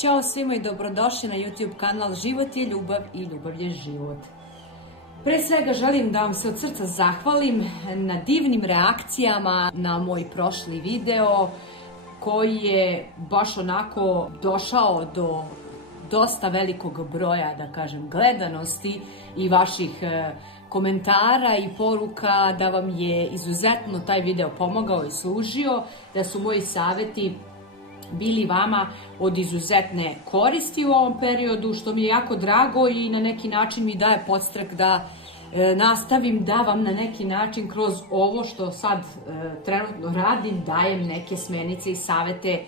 Ćao svima i dobrodošli na YouTube kanal Život je ljubav i ljubav je život. Pre svega želim da vam se od srca zahvalim na divnim reakcijama na moj prošli video koji je baš onako došao do dosta velikog broja, da kažem, gledanosti i vaših komentara i poruka da vam je izuzetno taj video pomogao i služio, da su moji savjeti bili vama od izuzetne koristi u ovom periodu, što mi je jako drago i na neki način mi daje podstrek da nastavim da vam na neki način kroz ovo što sad trenutno radim dajem neke smjernice i savjete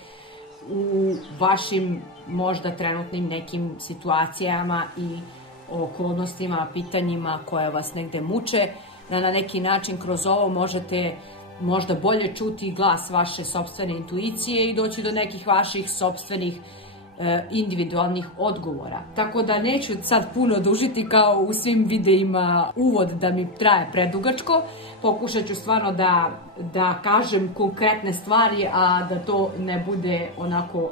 u vašim možda trenutnim nekim situacijama i okolnostima, pitanjima koje vas negde muče, da na neki način kroz ovo možete možda bolje čuti glas vaše sopstvene intuicije i doći do nekih vaših sopstvenih individualnih odgovora. Tako da neću sad puno dužiti kao u svim videima uvod da mi traje predugačko. Pokušat ću stvarno da kažem konkretne stvari, a da to ne bude onako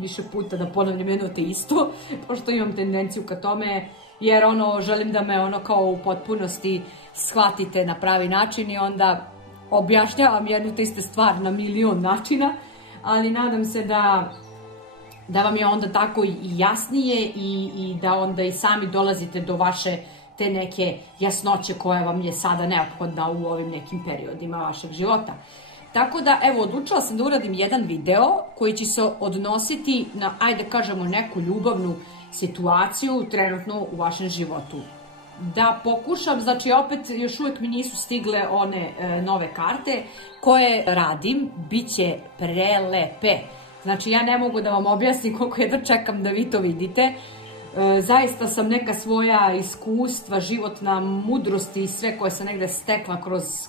više puta da ponavljam jedno te isto, pošto imam tendenciju ka tome, jer želim da me kao u potpunosti shvatite na pravi način i onda objašnjavam jednu te iste stvar na milion načina, ali nadam se da vam je onda tako i jasnije i da onda i sami dolazite do vaše te neke jasnoće koja vam je sada neophodna u ovim nekim periodima vašeg života. Tako da, evo, odlučila sam da uradim jedan video koji će se odnositi na, ajde kažemo, neku ljubavnu situaciju trenutno u vašem životu. Da pokušam, znači opet još uvijek mi nisu stigle one nove karte koje radim, bit će prelepe. Znači ja ne mogu da vam objasnim koliko jedno čekam da vi to vidite. Zaista sam neka svoja iskustva, životna mudrosti i sve koje sam negde stekla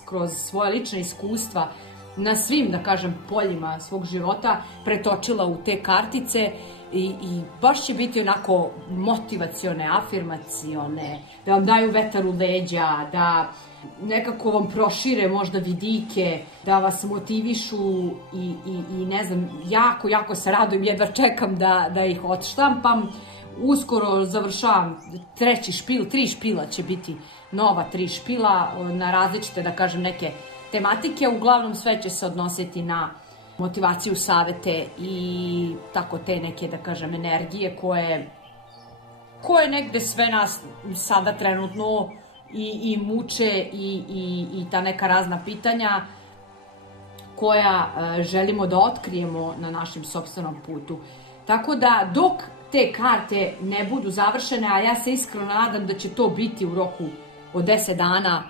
kroz svoje lične iskustva na svim, da kažem, poljima svog života pretočila u te kartice i baš će biti onako motivacione, afirmacione, da vam daju vetar u leđa, da nekako vam prošire možda vidike, da vas motivišu i ne znam, jako se radujem, jedva čekam da ih odštampam. Uskoro završavam treći špil, 3 špila će biti, nova 3 špila na različite, da kažem, neke tematike. Uglavnom sve će se odnositi na motivaciju, savete i tako te neke, da kažem, energije koje negde sve nas sada trenutno i muče i ta neka razna pitanja koja želimo da otkrijemo na našem sopstvenom putu. Tako da dok te karte ne budu završene, a ja se iskreno nadam da će to biti u roku od 10 dana,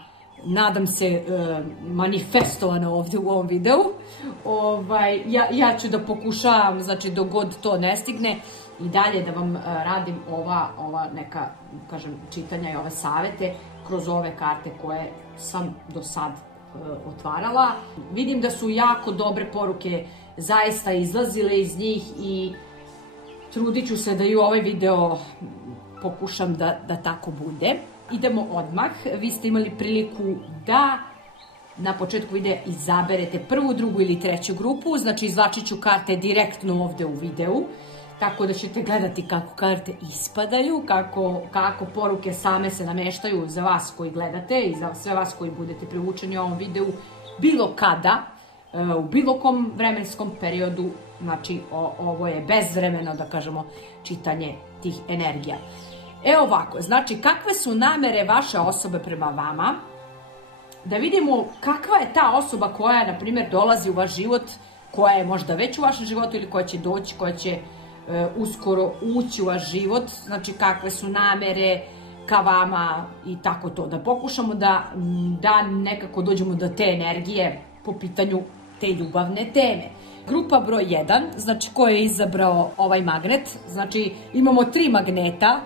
nadam se manifestovano ovdje u ovom videu, ja ću da pokušavam, znači dok god to ne stigne, i dalje da vam radim ova neka, kažem, čitanja i ove savete kroz ove karte koje sam do sad otvarala. Vidim da su jako dobre poruke zaista izlazile iz njih i trudit ću se da i u ovaj video pokušam da tako bude. Idemo odmah. Vi ste imali priliku da na početku videa izaberete prvu, drugu ili treću grupu, znači izvlačit ću karte direktno ovdje u videu, tako da ćete gledati kako karte ispadaju, kako poruke same se nameštaju za vas koji gledate i za sve vas koji budete privučeni u ovom videu bilo kada, u bilo kom vremenskom periodu. Znači ovo je bezvremeno, da kažemo, čitanje tih energija. Evo ovako, znači kakve su namere vaše osobe prema vama, da vidimo kakva je ta osoba koja, na primjer, dolazi u vaš život, koja je možda već u vašem životu ili koja će doći, koja će uskoro ući u vaš život, znači kakve su namere ka vama i tako to. Da pokušamo da nekako dođemo do te energije po pitanju te ljubavne teme. Grupa broj 1, znači ko je izabrao ovaj magnet, znači imamo 3 magneta,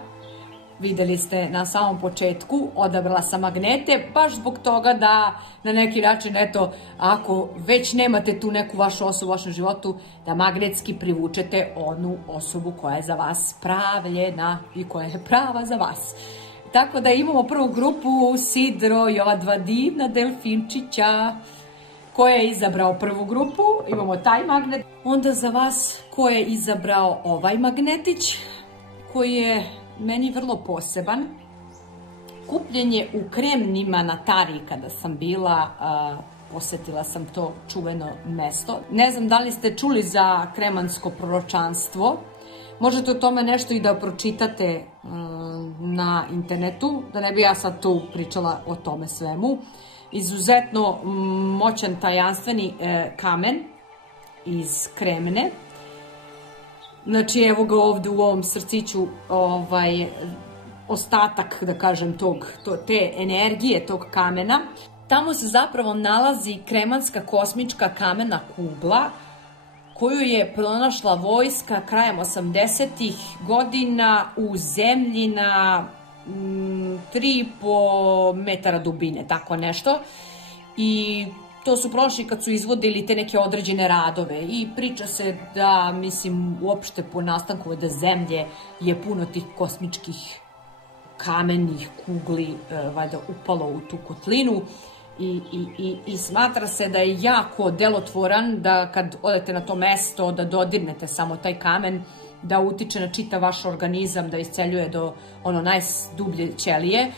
vidjeli ste na samom početku, odabrala sam magnete, baš zbog toga da na neki način, eto, ako već nemate tu neku vašu osobu u vašem životu, da magnetski privučete onu osobu koja je za vas pravljena i koja je prava za vas. Tako da imamo prvu grupu, Sidro i ova 2 divna delfinčića. Ko je izabrao prvu grupu, imamo taj magnet. Onda za vas ko je izabrao ovaj magnetić, koji je meni vrlo poseban, kupljen je u Krem Manatari kada sam bila, posjetila sam to čuveno mesto. Ne znam da li ste čuli za kremansko proročanstvo, možete o tome nešto i da pročitate na internetu, da ne bi ja sad tu pričala o tome svemu. Izuzetno moćan tajanstveni kamen iz Kremne. Znači evo ga ovdje u ovom srciću ostatak, da kažem, te energije tog kamena. Tamo se zapravo nalazi kremanska kosmička kamena kugla koju je pronašla vojska krajem 80-ih godina u zemlji na 3,5 metara dubine, tako nešto. I to su prošli kad su izvodili te neke određene radove i priča se da, mislim, uopšte po nastanku ove zemlje je puno tih kosmičkih kamenih kugli valjda upalo u tu kotlinu i smatra se da je jako delotvoran, da kad odete na to mesto, da dodirnete samo taj kamen, da utiče na čitav vaš organizam, da isceljuje do ono najdublje ćelije.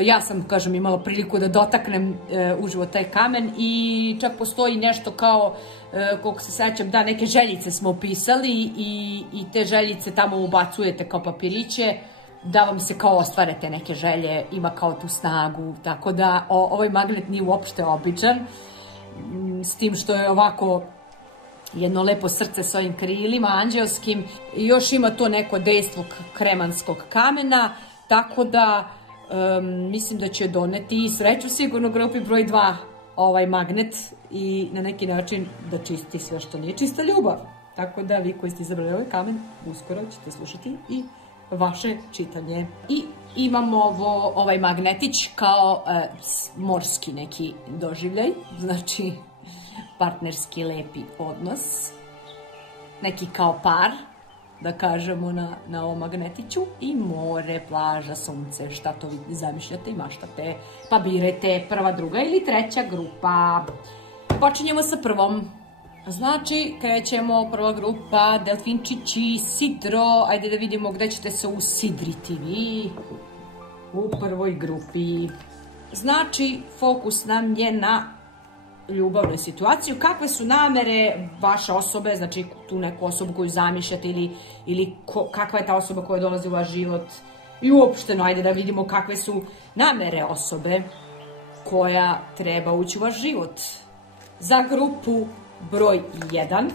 Ja sam, kažem, imala priliku da dotaknem uživo taj kamen i čak postoji nešto kao, koliko se sećam, da, neke željice smo opisali i te željice tamo ubacujete kao papiriće, da vam se kao ostvare te neke želje, ima kao tu snagu, tako da ovaj magnet nije uopšte običan, s tim što je ovako jedno lepo srce s ovim krilima anđelskim i još ima to neko dejstvo kremanskog kamena, tako da mislim da će doneti sreću sigurno grupi broj 2 ovaj magnet i na neki način da čisti sve što nije čista ljubav. Tako da vi koji ste izabrali ovaj kamen, uskoro ćete slušati i vaše čitanje. I imamo ovaj magnetić kao morski neki doživljaj, znači partnerski lepi odnos, neki kao par, da kažemo na ovom magnetiću, i more, plaža, sunce, šta to vi zamišljate i maštate, pa birajte prva, druga ili treća grupa. Počinjemo sa prvom. Znači, krećemo, prva grupa, delfinčići, sidro, ajde da vidimo gde ćete se usidriti vi u prvoj grupi. Znači, fokus nam je na ljubavnu situaciju. Kakve su namere vaše osobe, znači tu neku osobu koju zamišljate ili kakva je ta osoba koja dolazi u vaš život i uopšteno, ajde da vidimo kakve su namere osobe koja treba ući u vaš život. Za grupu broj 1,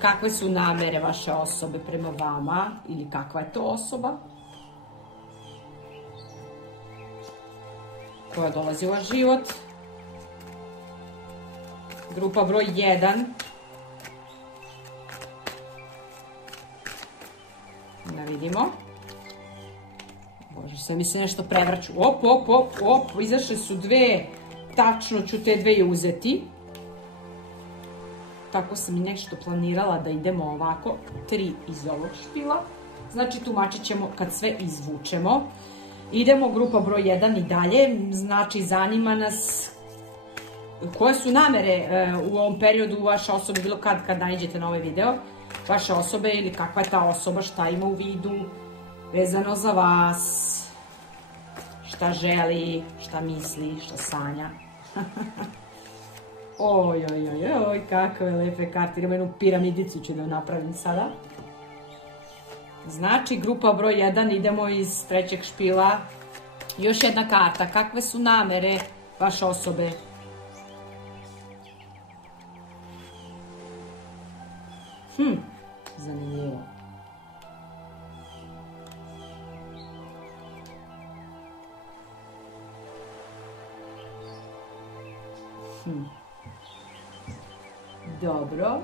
kakve su namere vaše osobe prema vama ili kakva je to osoba koja dolazi u vaš život. Grupa broj 1. Da vidimo. Bože, sve mi se nešto prevrću. Op, izašle su dve. Tačno ću te dve i uzeti. Tako sam i nešto planirala da idemo ovako. 3 iz ovog špila. Znači tumačit ćemo kad sve izvučemo. Idemo grupa broj 1 i dalje, znači zanima nas koje su namere u ovom periodu vaše osobe, bilo kad nađete na ovaj video, vaše osobe ili kakva je ta osoba, šta ima u vidu, vezano za vas, šta želi, šta misli, šta sanja. Oj, kakve lepe karte, idemo jednu piramidicu ću da napravim sada. Znači, grupa broj 1, idemo iz trećeg špila. Još jedna karta. Kakve su namere vaše osobe? Zanimljivo. Dobro.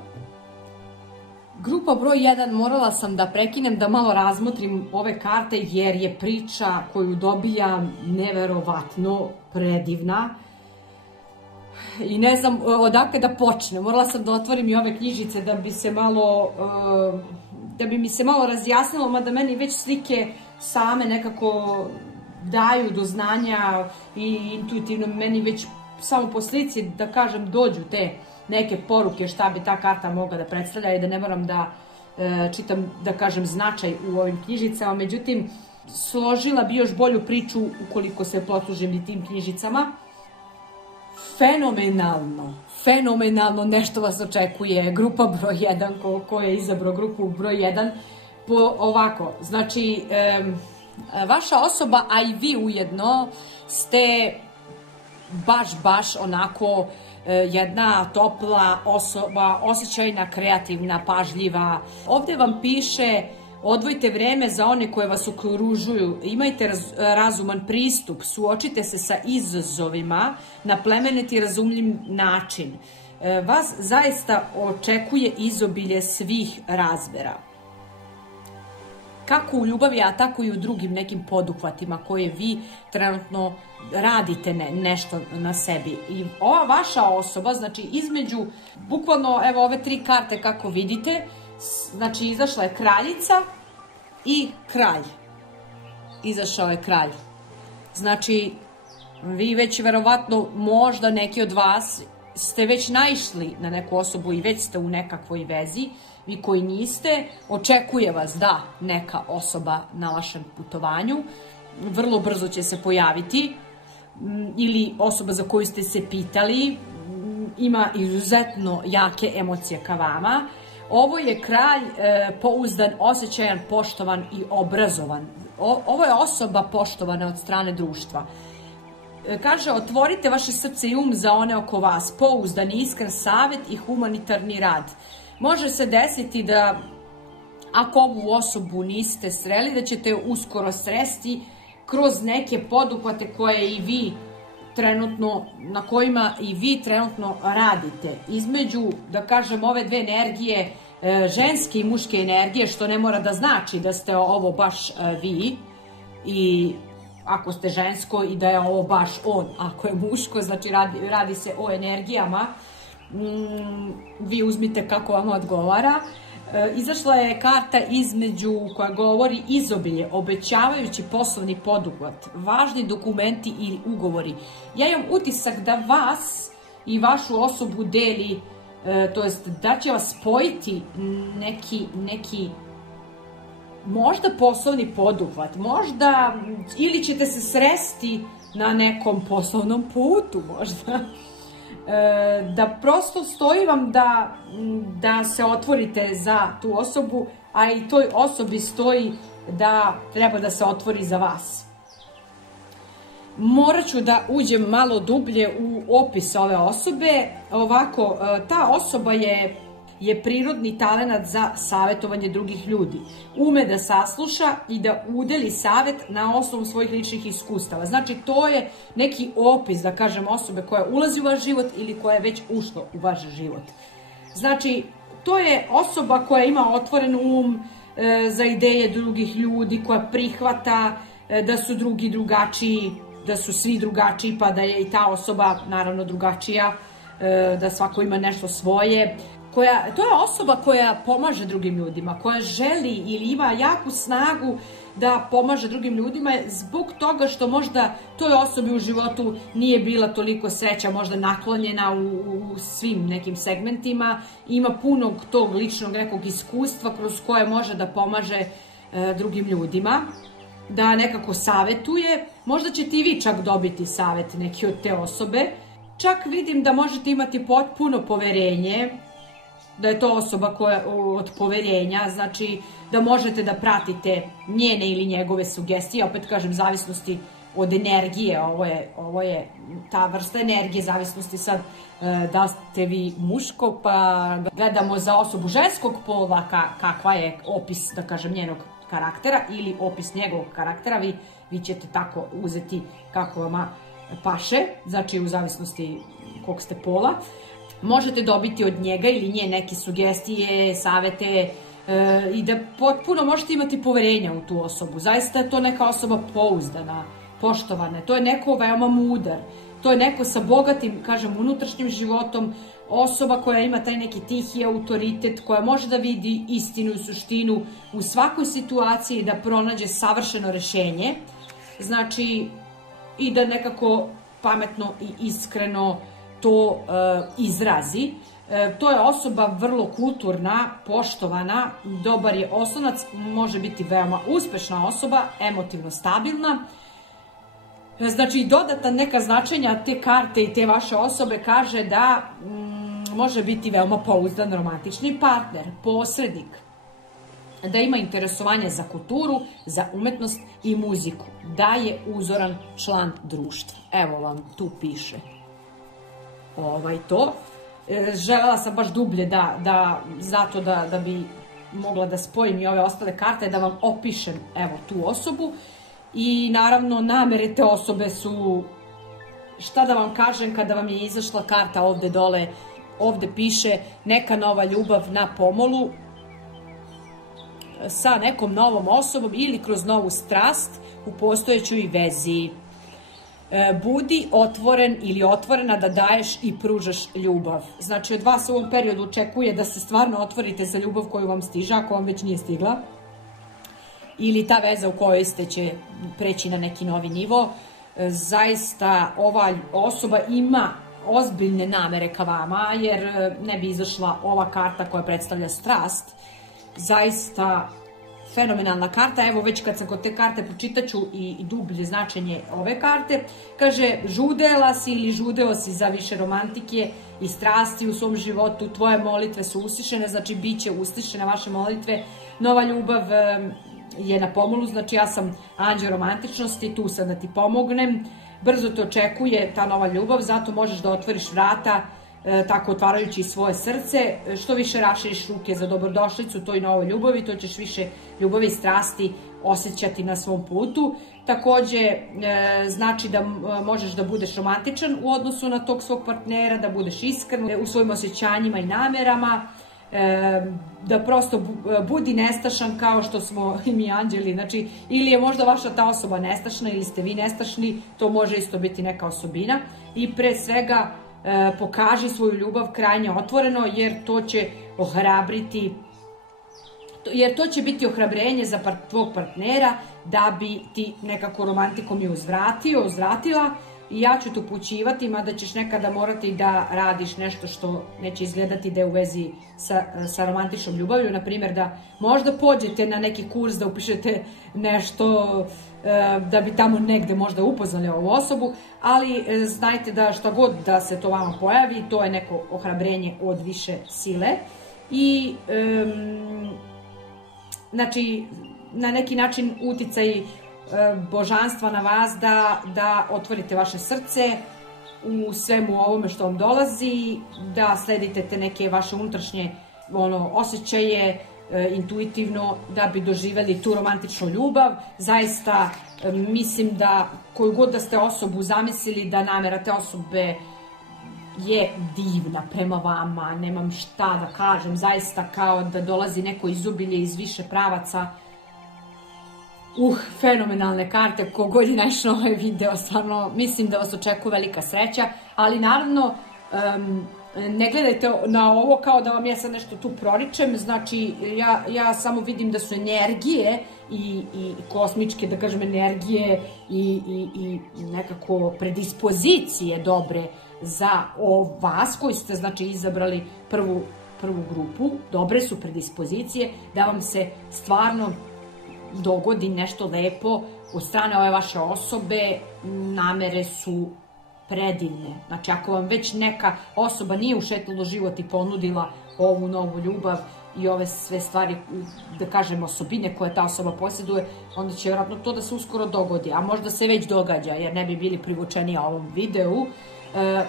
Grupa broj 1, morala sam da prekinem da malo razmotrim ove karte jer je priča koju dobijam neverovatno predivna i ne znam odakle da počnem. Morala sam da otvorim i ove knjižice da bi mi se malo razjasnilo, mada meni već slike same nekako daju do znanja i intuitivno meni već samo po slici, da kažem, dođu te neke poruke šta bi ta karta mogla da predstavlja i da ne moram da čitam, da kažem, značaj u ovim knjižicama. Međutim, složila bi još bolju priču ukoliko se poslužim i tim knjižicama. Fenomenalno nešto vas očekuje. Grupa broj 1, ko je izabrao grupu broj 1, ovako, znači, vaša osoba, a i vi ujedno, ste baš onako jedna topla osoba, osjećajna, kreativna, pažljiva. Ovdje vam piše: odvojite vreme za one koje vas okružuju, imajte razuman pristup, suočite se sa izazovima na plemenit i razumljiv način. Vas zaista očekuje izobilje svih razmera. Kako u ljubavi, a tako i u drugim nekim poduhvatima koje vi trenutno radite nešto na sebi. I ova vaša osoba, znači između, bukvalno, evo ove 3 karte kako vidite, znači izašla je kraljica i kralj. Izašao je kralj. Znači, vi već verovatno, možda neki od vas, ste već naišli na neku osobu i već ste u nekakvoj vezi. Vi koji niste, očekuje vas da neka osoba na vašem putovanju vrlo brzo će se pojaviti, ili osoba za koju ste se pitali ima izuzetno jake emocije ka vama. Ovo je kralj pouzdan, osjećajan, poštovan i obrazovan. Ovo je osoba poštovana od strane društva. Kaže, otvorite vaše srce i um za one oko vas, pouzdan i iskren savjet i humanitarni rad. Može se desiti da, ako ovu osobu niste sreli, da ćete uskoro sresti kroz neke poduhvate koje i vi trenutno, na kojima i vi trenutno radite. Između, da kažem, ove dve energije, ženske i muške energije, što ne mora da znači da ste ovo baš vi, i ako ste žensko i da je ovo baš on, ako je muško, znači radi se o energijama, vi uzmite kako vam odgovara. Izašla je karta između koja govori izobilje, obećavajući poslovni poduhvat, važni dokumenti i ugovori. Ja imam utisak da vas i vašu osobu deli, to jest da će vas spojiti neki možda poslovni poduhvat, možda, ili ćete se sresti na nekom poslovnom putu možda. Da prosto stoji vam da se otvorite za tu osobu, a i toj osobi stoji da treba da se otvori za vas. Morat ću da uđem malo dublje u opis ove osobe. Ovako, ta osoba je prirodni talenat za savjetovanje drugih ljudi. Ume da sasluša i da udeli savjet na osnovu svojih ličnih iskustava. Znači, to je neki opis, da kažem, osobe koja ulazi u vaš život ili koja je već ušla u vaš život. Znači, to je osoba koja ima otvoren um za ideje drugih ljudi, koja prihvata da su drugi drugačiji, da su svi drugačiji, pa da je i ta osoba naravno drugačija, da svako ima nešto svoje. To je osoba koja pomaže drugim ljudima, koja želi ili ima jaku snagu da pomaže drugim ljudima zbog toga što možda toj osobi u životu nije bila toliko sreća, možda naklonjena u svim nekim segmentima, ima punog tog ličnog nekog iskustva kroz koje može da pomaže drugim ljudima, da nekako savjetuje. Možda ćete i vi čak dobiti savjet neki od te osobe. Čak vidim da možete imati potpuno poverenje, da je to osoba od poverenja, znači da možete da pratite njene ili njegove sugestije, opet kažem, zavisnosti od energije, ovo je ta vrsta energije, zavisnosti sad da ste vi muško, pa gledamo za osobu ženskog pola kakva je opis, da kažem, njenog karaktera ili opis njegovog karaktera, vi ćete tako uzeti kako vama paše, znači u zavisnosti kog ste pola. Možete dobiti od njega ili nje neke sugestije, savete i da potpuno možete imati poverenja u tu osobu. Zaista je to neka osoba pouzdana, poštovana, to je neko veoma mudar, to je neko sa bogatim, kažem, unutrašnjim životom, osoba koja ima taj neki tihi autoritet, koja može da vidi istinu i suštinu u svakoj situaciji, da pronađe savršeno rešenje, znači i da nekako pametno i iskreno to izrazi. To je osoba vrlo kulturna, poštovana, dobar je oslonac, može biti veoma uspešna osoba, emotivno stabilna. Znači, dodatna neka značenja te karte i te vaše osobe kaže da može biti veoma pouzdan romantični partner, posrednik, da ima interesovanje za kulturu, za umetnost i muziku, da je uzoran član društva. Evo vam tu piše to. Želela sam baš dublje zato da bi mogla da spojim i ove ostale karte, da vam opišem evo tu osobu. I naravno namere te osobe su, šta da vam kažem, kada vam je izašla karta ovde dole, ovde piše neka nova ljubav na pomolu sa nekom novom osobom ili kroz novu strast u postojećoj vezi. Budi otvoren ili otvorena da daješ i pružaš ljubav. Znači, od vas u ovom periodu očekuje da se stvarno otvorite za ljubav koju vam stiže, ako vam već nije stigla. Ili ta veza u kojoj ste će preći na neki novi nivo. Zaista ova osoba ima ozbiljne namere ka vama, jer ne bi izašla ova karta koja predstavlja strast. Zaista fenomenalna karta. Evo, već kad sam kod te karte pročitaću i dublje značenje ove karte. Kaže, žudela si ili žudeo si za više romantike i strasti u svom životu, tvoje molitve su uslišene, znači bit će uslišene vaše molitve, nova ljubav je na pomolu, znači ja sam anđeo romantičnosti, tu sam da ti pomognem, brzo te očekuje ta nova ljubav, zato možeš da otvoriš vrata, tako otvarajući svoje srce, što više raširiš ruke za dobrodošlicu toj novoj ljubavi, to ćeš više ljubavi i strasti osjećati na svom putu. Takođe, znači da možeš da budeš romantičan u odnosu na tog svog partnera, da budeš iskren u svojim osjećanjima i namerama, da prosto budi nestašan kao što smo i mi anđeli, znači ili je možda vaša ta osoba nestašna ili ste vi nestašni, to može isto biti neka osobina i pre svega pokaži svoju ljubav krajnje otvoreno, jer to će ohrabriti, jer to će biti ohrabrenje za tvog partnera da bi ti nekako romantikom je uzvratila. I ja ću te upućivati, mada ćeš nekada morati da radiš nešto što neće izgledati da je u vezi sa romantičnom ljubavlju. Naprimjer, da možda pođete na neki kurs, da upišete nešto da bi tamo negde možda upoznali ovu osobu, ali znajte da šta god da se to vama pojavi, to je neko ohrabrenje od više sile. I znači, na neki način uticaj božanstva na vas da otvorite vaše srce u svemu ovome što vam dolazi, da sledite te neke vaše unutrašnje osjećaje intuitivno da bi doživeli tu romantičnu ljubav. Zaista mislim da koju god da ste osobu zamislili, da namera te osobe je divna prema vama, nemam šta da kažem, zaista kao da dolazi neko izobilje iz više pravaca. Fenomenalne karte, kogod je naišao ovaj video, stvarno mislim da vas očekuje velika sreća, ali naravno ne gledajte na ovo kao da vam ja sad nešto tu proričem, znači ja samo vidim da su energije i kosmičke, da kažem, energije i nekako predispozicije dobre za vas koji ste znači izabrali prvu grupu, dobre su predispozicije da vam se stvarno dogodi nešto lepo od strane ove vaše osobe, namere su predivne. Znači, ako vam već neka osoba nije ušetila u život i ponudila ovu novu ljubav i ove sve stvari, da kažem, osobine koje ta osoba posjeduje, onda će vjerojatno to da se uskoro dogodi, a možda se već događa, jer ne bi bili privučeni ovom videu.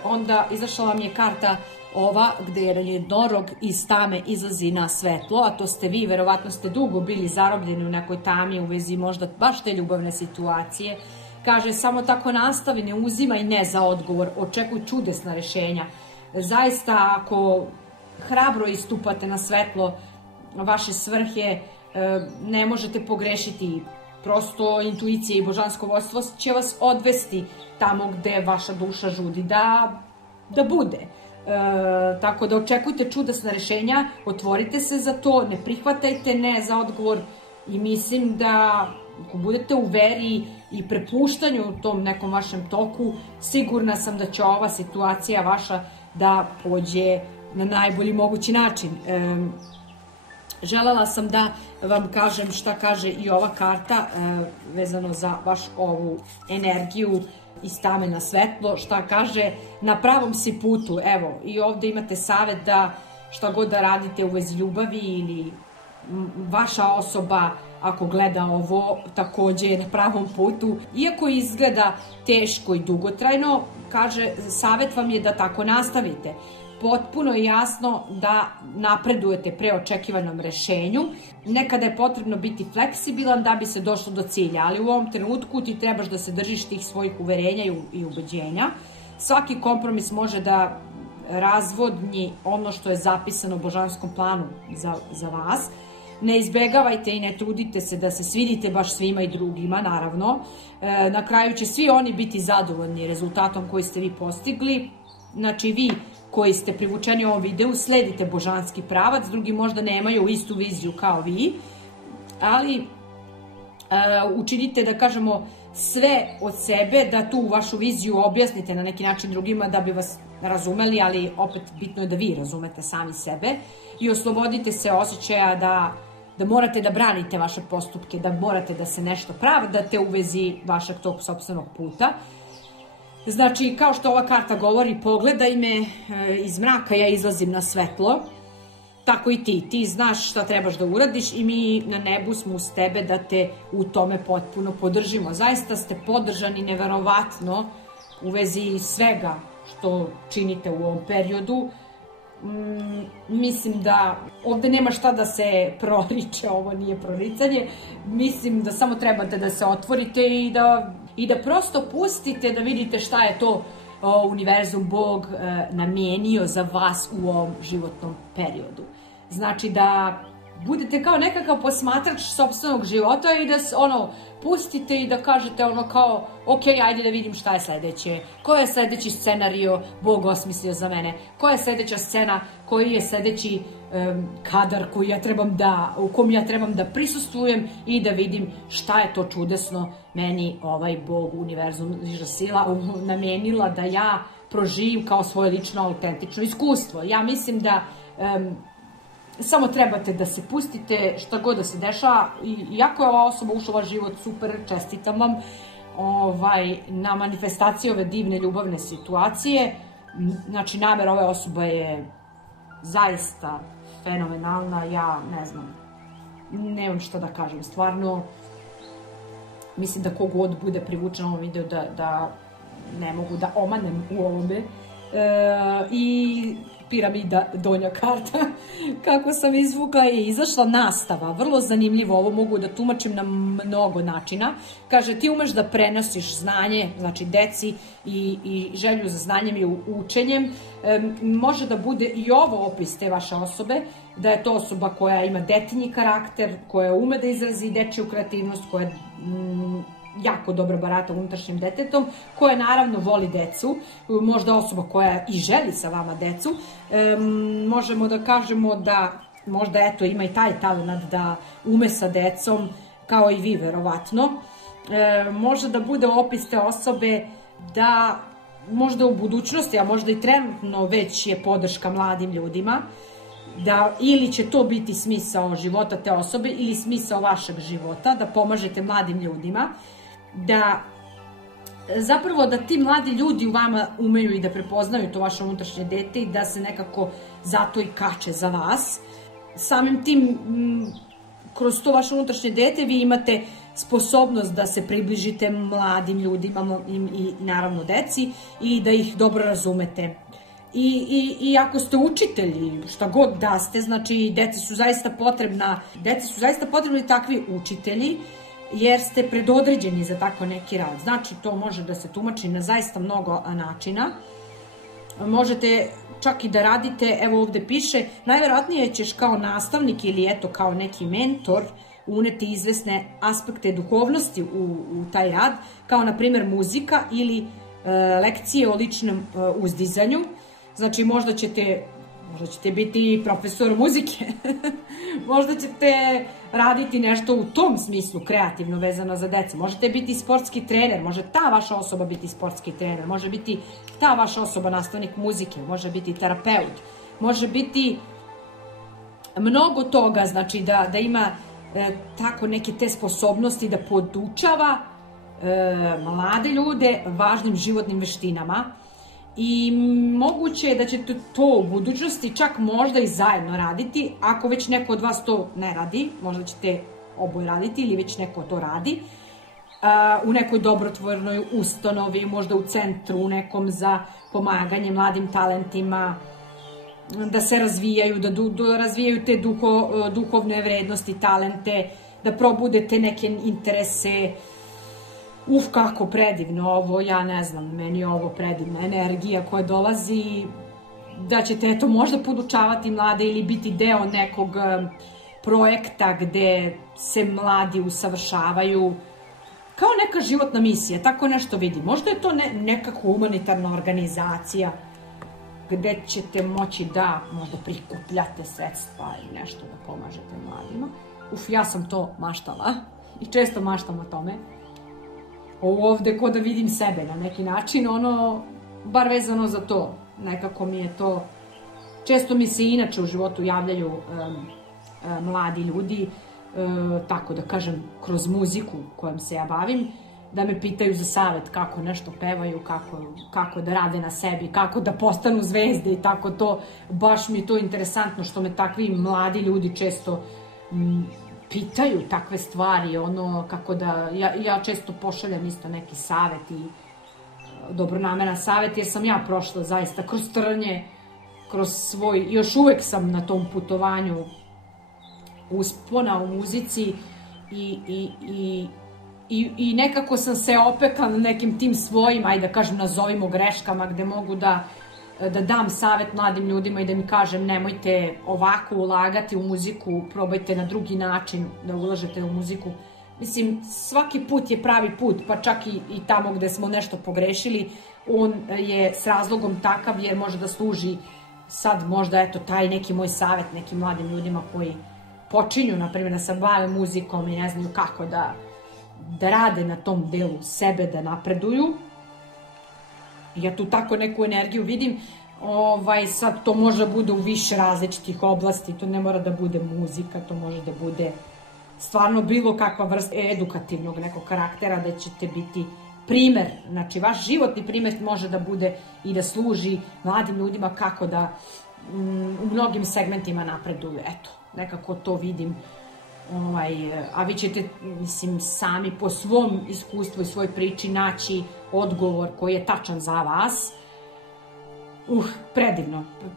Onda izašla vam je karta ova gde je jednorog iz tame izlazi na svetlo, a to ste vi, verovatno ste dugo bili zarobljeni u nekoj tami u vezi možda baš te ljubavne situacije. Kaže, samo tako nastavi, ne uzimaj ne za odgovor, očekuj čudesna rešenja. Zaista, ako hrabro istupate na svetlo vaše svrhe, ne možete pogrešiti. Prosto intuicija i božansko vođstvo će vas odvesti tamo gde vaša duša žudi da bude. Tako da očekujte čudesna rešenja, otvorite se za to, ne prihvatajte ne za odgovor i mislim da ako budete u veri i prepuštanju u tom nekom vašem toku, sigurna sam da će ova situacija vaša da pođe na najbolji mogući način. Želela sam da vam kažem šta kaže i ova karta vezano za baš ovu energiju iz tame na svetlo, šta kaže na pravom si putu. Evo, i ovdje imate savjet da šta god da radite u vezi ljubavi ili vaša osoba ako gleda ovo također je na pravom putu. Iako izgleda teško i dugotrajno, kaže, savjet vam je da tako nastavite. Potpuno je jasno da napredujete pre očekivanom rešenju. Nekada je potrebno biti fleksibilan da bi se došlo do cilja, ali u ovom trenutku ti trebaš da se držiš tih svojih uverenja i ubeđenja. Svaki kompromis može da razvodnji ono što je zapisano u božanskom planu za vas. Ne izbegavajte i ne trudite se da se svidite baš svima i drugima, naravno. Na kraju će svi oni biti zadovoljni rezultatom koji ste vi postigli. Znači vi koji ste privučeni u ovom videu sledite božanski pravac, drugi možda nemaju istu viziju kao vi, ali učinite da kažemo sve od sebe, da tu vašu viziju objasnite na neki način drugima da bi vas razumeli, ali opet bitno je da vi razumete sami sebe i oslobodite se osjećaja da morate da branite vaše postupke, da morate da se nešto pravdate u vezi vašeg tog sopstvenog puta. Znači, kao što ova karta govori, pogledaj me iz mraka, ja izlazim na svetlo. Tako i ti znaš šta trebaš da uradiš i mi na nebu smo uz tebe da te u tome potpuno podržimo. Zaista ste podržani neverovatno u vezi svega što činite u ovom periodu. Mislim da ovde nema šta da se proriče, ovo nije proricanje. Mislim da samo trebate da se otvorite i da prosto pustite da vidite šta je to univerzum, Bog namijenio za vas u ovom životnom periodu. Znači da budete kao nekakav posmatrač sopstvenog života i da pustite i da kažete kao ok, ajde da vidim šta je sledeće, koji je sledeći scenario Bog osmislio za mene, koja je sledeća scena, koji je sledeći kadar u kom ja trebam da prisustvujem i da vidim šta je to čudesno meni ovaj Bog, univerzum, niža sila namenila da ja proživim kao svoje lično autentično iskustvo. Ja mislim da samo trebate da se pustite šta god da se dešava. Iako je ova osoba ušla u vaš život, super, čestitam vam na manifestaciji ove divne ljubavne situacije. Znači, namera ove osobe je zaista fenomenalna. Ja ne znam, nemam šta da kažem, stvarno mislim da kogod bude privučen ovom videu da ne mogu da omanem u ovome. I piramida, donja karta, kako sam izvukla je izašla nastava, vrlo zanimljivo, ovo mogu da tumačim na mnogo načina. Kaže, ti umeš da prenosiš znanje, znači deci i želju za znanjem i učenjem. Može da bude i ovo opis te vaše osobe, da je to osoba koja ima detinji karakter, koja ume da izrazi dečiju kreativnost, koja jako dobro barata unutrašnjim detetom, koja naravno voli decu, možda osoba koja i želi sa vama decu. Možemo da kažemo da možda eto ima i taj talent da ume sa decom, kao i vi verovatno. Može da bude opis te osobe da možda u budućnosti, a možda i trenutno već je podrška mladim ljudima, da ili će to biti smisao života te osobe ili smisao vašeg života, da pomažete mladim ljudima, da zapravo da ti mladi ljudi u vama umeju i da prepoznaju to vaše unutrašnje dete i da se nekako zato i kače za vas. Samim tim, kroz to vaše unutrašnje dete vi imate sposobnost da se približite mladim ljudima i naravno deci i da ih dobro razumete. I ako ste učitelji, šta god da ste, znači deci su zaista potrebni takvi učitelji, jer ste predodređeni za tako neki rad. Znači, to može da se tumači na zaista mnogo načina. Možete čak i da radite, evo ovde piše, najverovatnije ćeš kao nastavnik ili eto kao neki mentor uneti izvesne aspekte duhovnosti u taj rad, kao na primjer muzika ili lekcije o ličnom uzdizanju. Znači, možda ćete biti profesor muzike, možda ćete raditi nešto u tom smislu kreativno vezano za decu, možete biti sportski trener, može ta vaša osoba biti sportski trener, može biti ta vaša osoba nastavnik muzike, može biti terapeut, može biti mnogo toga, znači da ima tako neke te sposobnosti da podučava mlade ljude važnim životnim veštinama i moguće je da ćete to u budućnosti čak možda i zajedno raditi, ako već neko od vas to ne radi, možda ćete oboje raditi ili već neko to radi, u nekoj dobrotvornoj ustanovi, možda u centru nekom za pomaganje mladim talentima, da se razvijaju, da razvijaju te duhovne vrednosti, talente, da probudete neke interese. Kako predivno ovo, ja ne znam, meni je ovo predivna energija koja dolazi, da ćete eto možda podučavati mlade ili biti deo nekog projekta gde se mladi usavršavaju, kao neka životna misija, tako nešto vidim. Možda je to neka humanitarna organizacija gde ćete moći da možda prikupljate sredstva i nešto da pomažete mladima. Ja sam to maštala i često maštam o tome. Ovde ko da vidim sebe na neki način, bar vezano za to. Nekako mi je to, često mi se inače u životu javljaju mladi ljudi, tako da kažem, kroz muziku kojom se ja bavim, da me pitaju za savet kako nešto pevaju, kako da rade na sebi, kako da postanu zvezde i tako to. Baš mi je to interesantno što me takvi mladi ljudi često pitaju takve stvari, kako da, ja često pošaljem isto neki savet i dobronameran savet, jer sam ja prošla zaista kroz trnje, kroz svoj, još uvek sam na tom putovanju uspona u muzici i nekako sam se opekla na nekim tim svojim, ajde da kažem, nazovimo greškama, gde mogu da dam savet mladim ljudima i da mi kažem nemojte ovako ulagati u muziku, probajte na drugi način da ulažete u muziku. Mislim, svaki put je pravi put, pa čak i tamo gde smo nešto pogrešili, on je s razlogom takav jer može da služi sad možda eto taj neki moj savet nekim mladim ljudima koji počinju, na primjer, da se bave muzikom i ne znaju kako da rade na tom delu sebe, da napreduju. Ja tu tako neku energiju vidim, sad to može da bude u više različitih oblasti, to ne mora da bude muzika, to može da bude stvarno bilo kakva vrsta edukativnog nekog karaktera, da ćete biti primer, znači vaš životni primer može da bude i da služi mladim ljudima kako da u mnogim segmentima napreduju, eto, nekako to vidim. A vi ćete, mislim, sami po svom iskustvu i svoj priči naći odgovor koji je tačan za vas.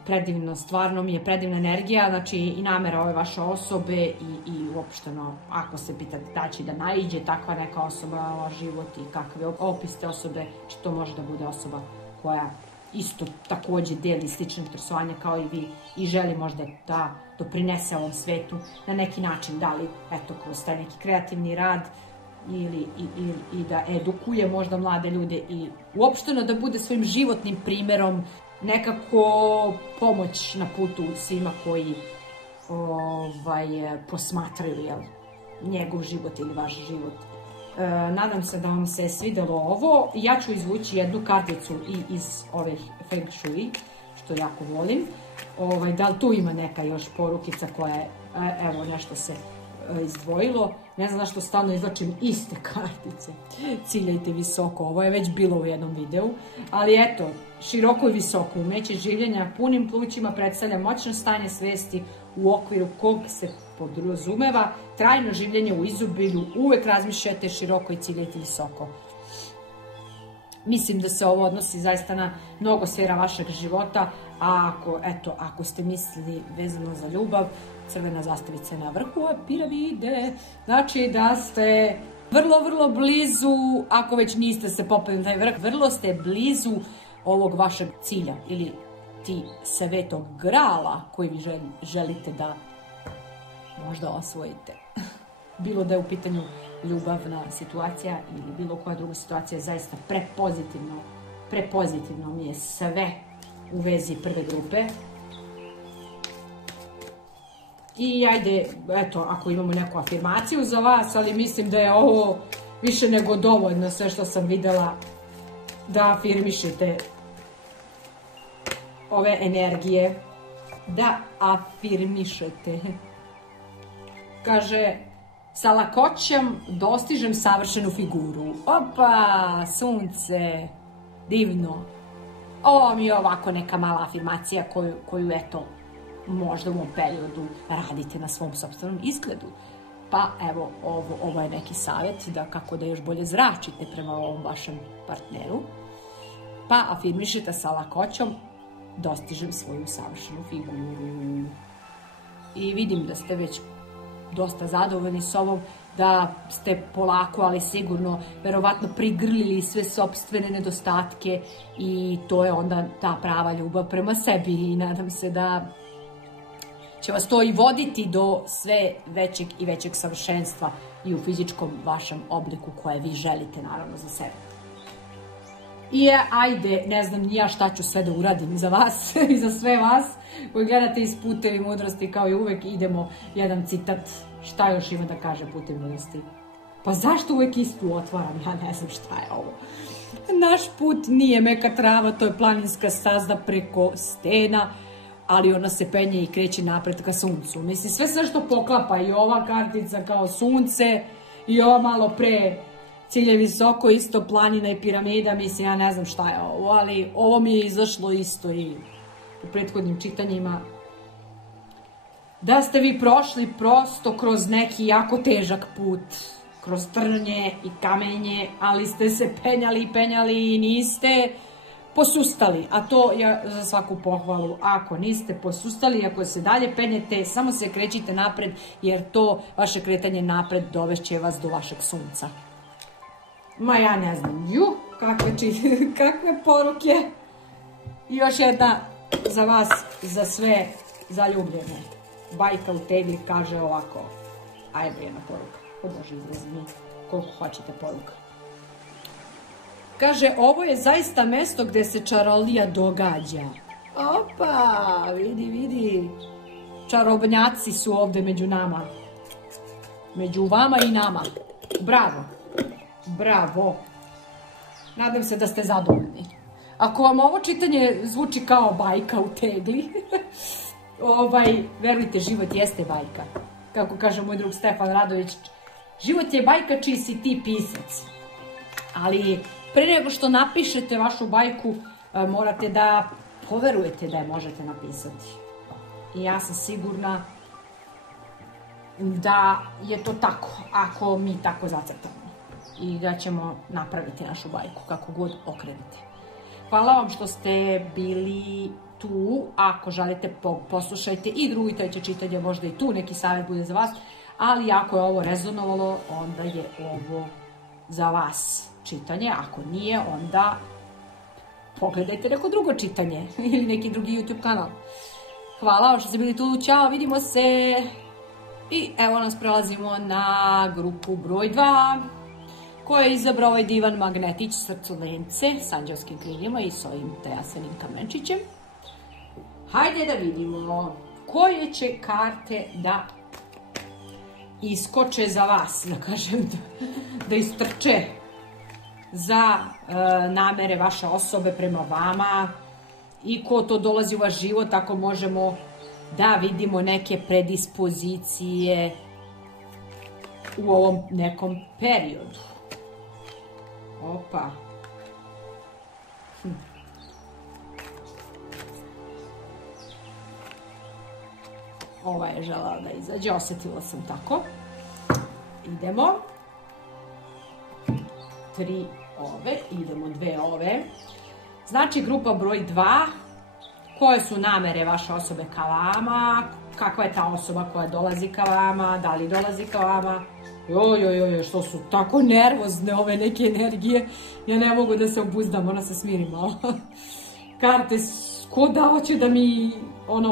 Predivno, stvarno mi je predivna energija, znači i namera ove vaše osobe i uopšteno, ako se pitate da će da naiđe takva neka osoba u vaš život i kakve opis te osobe, znači to može da bude osoba koja isto takođe deli slične interesovanja kao i vi i želi možda da doprinese ovom svetu na neki način, da li eto kroz taj neki kreativni rad i da edukuje možda mlade ljude i uopšteno da bude svojim životnim primerom nekako pomoć na putu svima koji posmatraju njegov život ili vaš život. Nadam se da vam se svidelo ovo. Ja ću izvući jednu karticu i iz ovih Feng Shui, što jako volim. Da li tu ima neka još porukica koja je, evo nešto se izdvojilo. Ne znam zašto stalno izvlačim iste kartice. Ciljajte visoko, ovo je već bilo u jednom videu. Ali eto, široko i visoko, umeće življenja punim plućima predstavlja moćno stanje svesti u okviru kog se podrazumeva trajno življenje u izobilju, uvek razmišljajte široko i ciljajte visoko. Mislim da se ovo odnosi zaista na mnogo sfera vašeg života, a ako ste mislili vezano za ljubav, crvena zastavica je na vrhu ove piramide, znači da ste vrlo blizu, ako već niste se popeli na taj vrh, vrlo ste blizu ovog vašeg cilja ili ti svetog grala koji vi želite da možda osvojite. Bilo da je u pitanju ljubavna situacija ili bilo koja druga situacija, zaista prepozitivno mi je sve u vezi prve grupe. I ajde, eto, ako imamo neku afirmaciju za vas, ali mislim da je ovo više nego dovoljno sve što sam videla da afirmišete ove energije da afirmišete. Kaže, sa lakoćom dostižem savršenu figuru. Opa, sunce, divno. Ovo mi je ovako neka mala afirmacija koju eto, možda u ovom periodu radite na svom sopstvenom izgledu. Pa evo, ovo je neki savjet kako da još bolje zračite prema ovom vašem partneru. Pa afirmišite sa lakoćom, dostižem svoju savršenu figuru. I vidim da ste već dosta zadovoljni s ovom, da ste polako, ali sigurno, verovatno prigrlili sve sopstvene nedostatke i to je onda ta prava ljubav prema sebi i nadam se da će vas to i voditi do sve većeg i većeg savršenstva i u fizičkom vašem obliku koje vi želite, naravno, za sebe. I ajde, ne znam ni ja šta ću sve da uradim za vas i za sve vas koji gledate iz Putevi mudrosti, kao i uvek idemo jedan citat. Šta još ima da kaže Putevi mudrosti? Pa zašto uvek istu otvaram? Ja ne znam šta je ovo. Naš put nije meka trava, to je planinska staza preko stena, ali ona se penje i kreće napred ka suncu. Mislim, sve što poklapa, i ova kartica kao sunce, i ova malo pre cilj je visoko, isto planina i piramida, mislim, ja ne znam šta je ovo, ali ovo mi je izašlo isto i u prethodnim čitanjima. Da ste vi prošli prosto kroz neki jako težak put, kroz trnje i kamenje, ali ste se penjali i niste posustali, a to je za svaku pohvalu. Ako niste posustali, ako se dalje penjete, samo se krećite napred, jer to vaše kretanje napred dovešće vas do vašeg sunca. Ma ja ne znam, kakve poruke. I još jedna za vas, za sve zaljubljene. Bajka u tegli kaže ovako, ajde jedna poruka, Bože izrazi mi koliko hoćete poruka. Kaže, ovo je zaista mesto gde se čarolija događa. Opa, vidi, čarobnjaci su ovde među nama. Među vama i nama. Bravo. Nadam se da ste zadovoljni. Ako vam ovo čitanje zvuči kao bajka u tegli, verujte, život jeste bajka. Kako kaže moj drug Stefan Radović, život je bajka čiji si ti pisac. Ali pre nego što napišete vašu bajku, morate da poverujete da je možete napisati. I ja sam sigurna da je to tako, ako mi tako zacrtamo. I da ćemo napraviti našu bajku, kako god okrenete. Hvala vam što ste bili tu. Ako želite, poslušajte i drugo i treće čitanje, možda i tu neki savjet bude za vas. Ali ako je ovo rezonovalo, onda je ovo za vas čitanje. Ako nije, onda pogledajte neko drugo čitanje ili neki drugi YouTube kanal. Hvala vam što ste bili tu. Ćao, vidimo se. I evo nas prelazimo na grupu broj 2. Ko je izabrao ovaj divan magnetić srcolence s anđelskim krilima i s ovim tejasenim kamenčićem. Hajde da vidimo koje će karte da iskoče za vas, da kažem, da istrče za namere vaše osobe prema vama i ko to dolazi u vaš život, ako možemo da vidimo neke predispozicije u ovom nekom periodu. Opa. Ova je želela da izađe, osetila sam tako. Idemo. 3 ove, idemo 2 ove. Znači grupa broj 2. Koje su namere vaše osobe ka vama? Kakva je ta osoba koja dolazi ka vama? Da li dolazi ka vama? Joj, što su tako nervozne ove neke energije. Ja ne mogu da se obuzdam, ona se smiri malo. Karte, ko da hoće da mi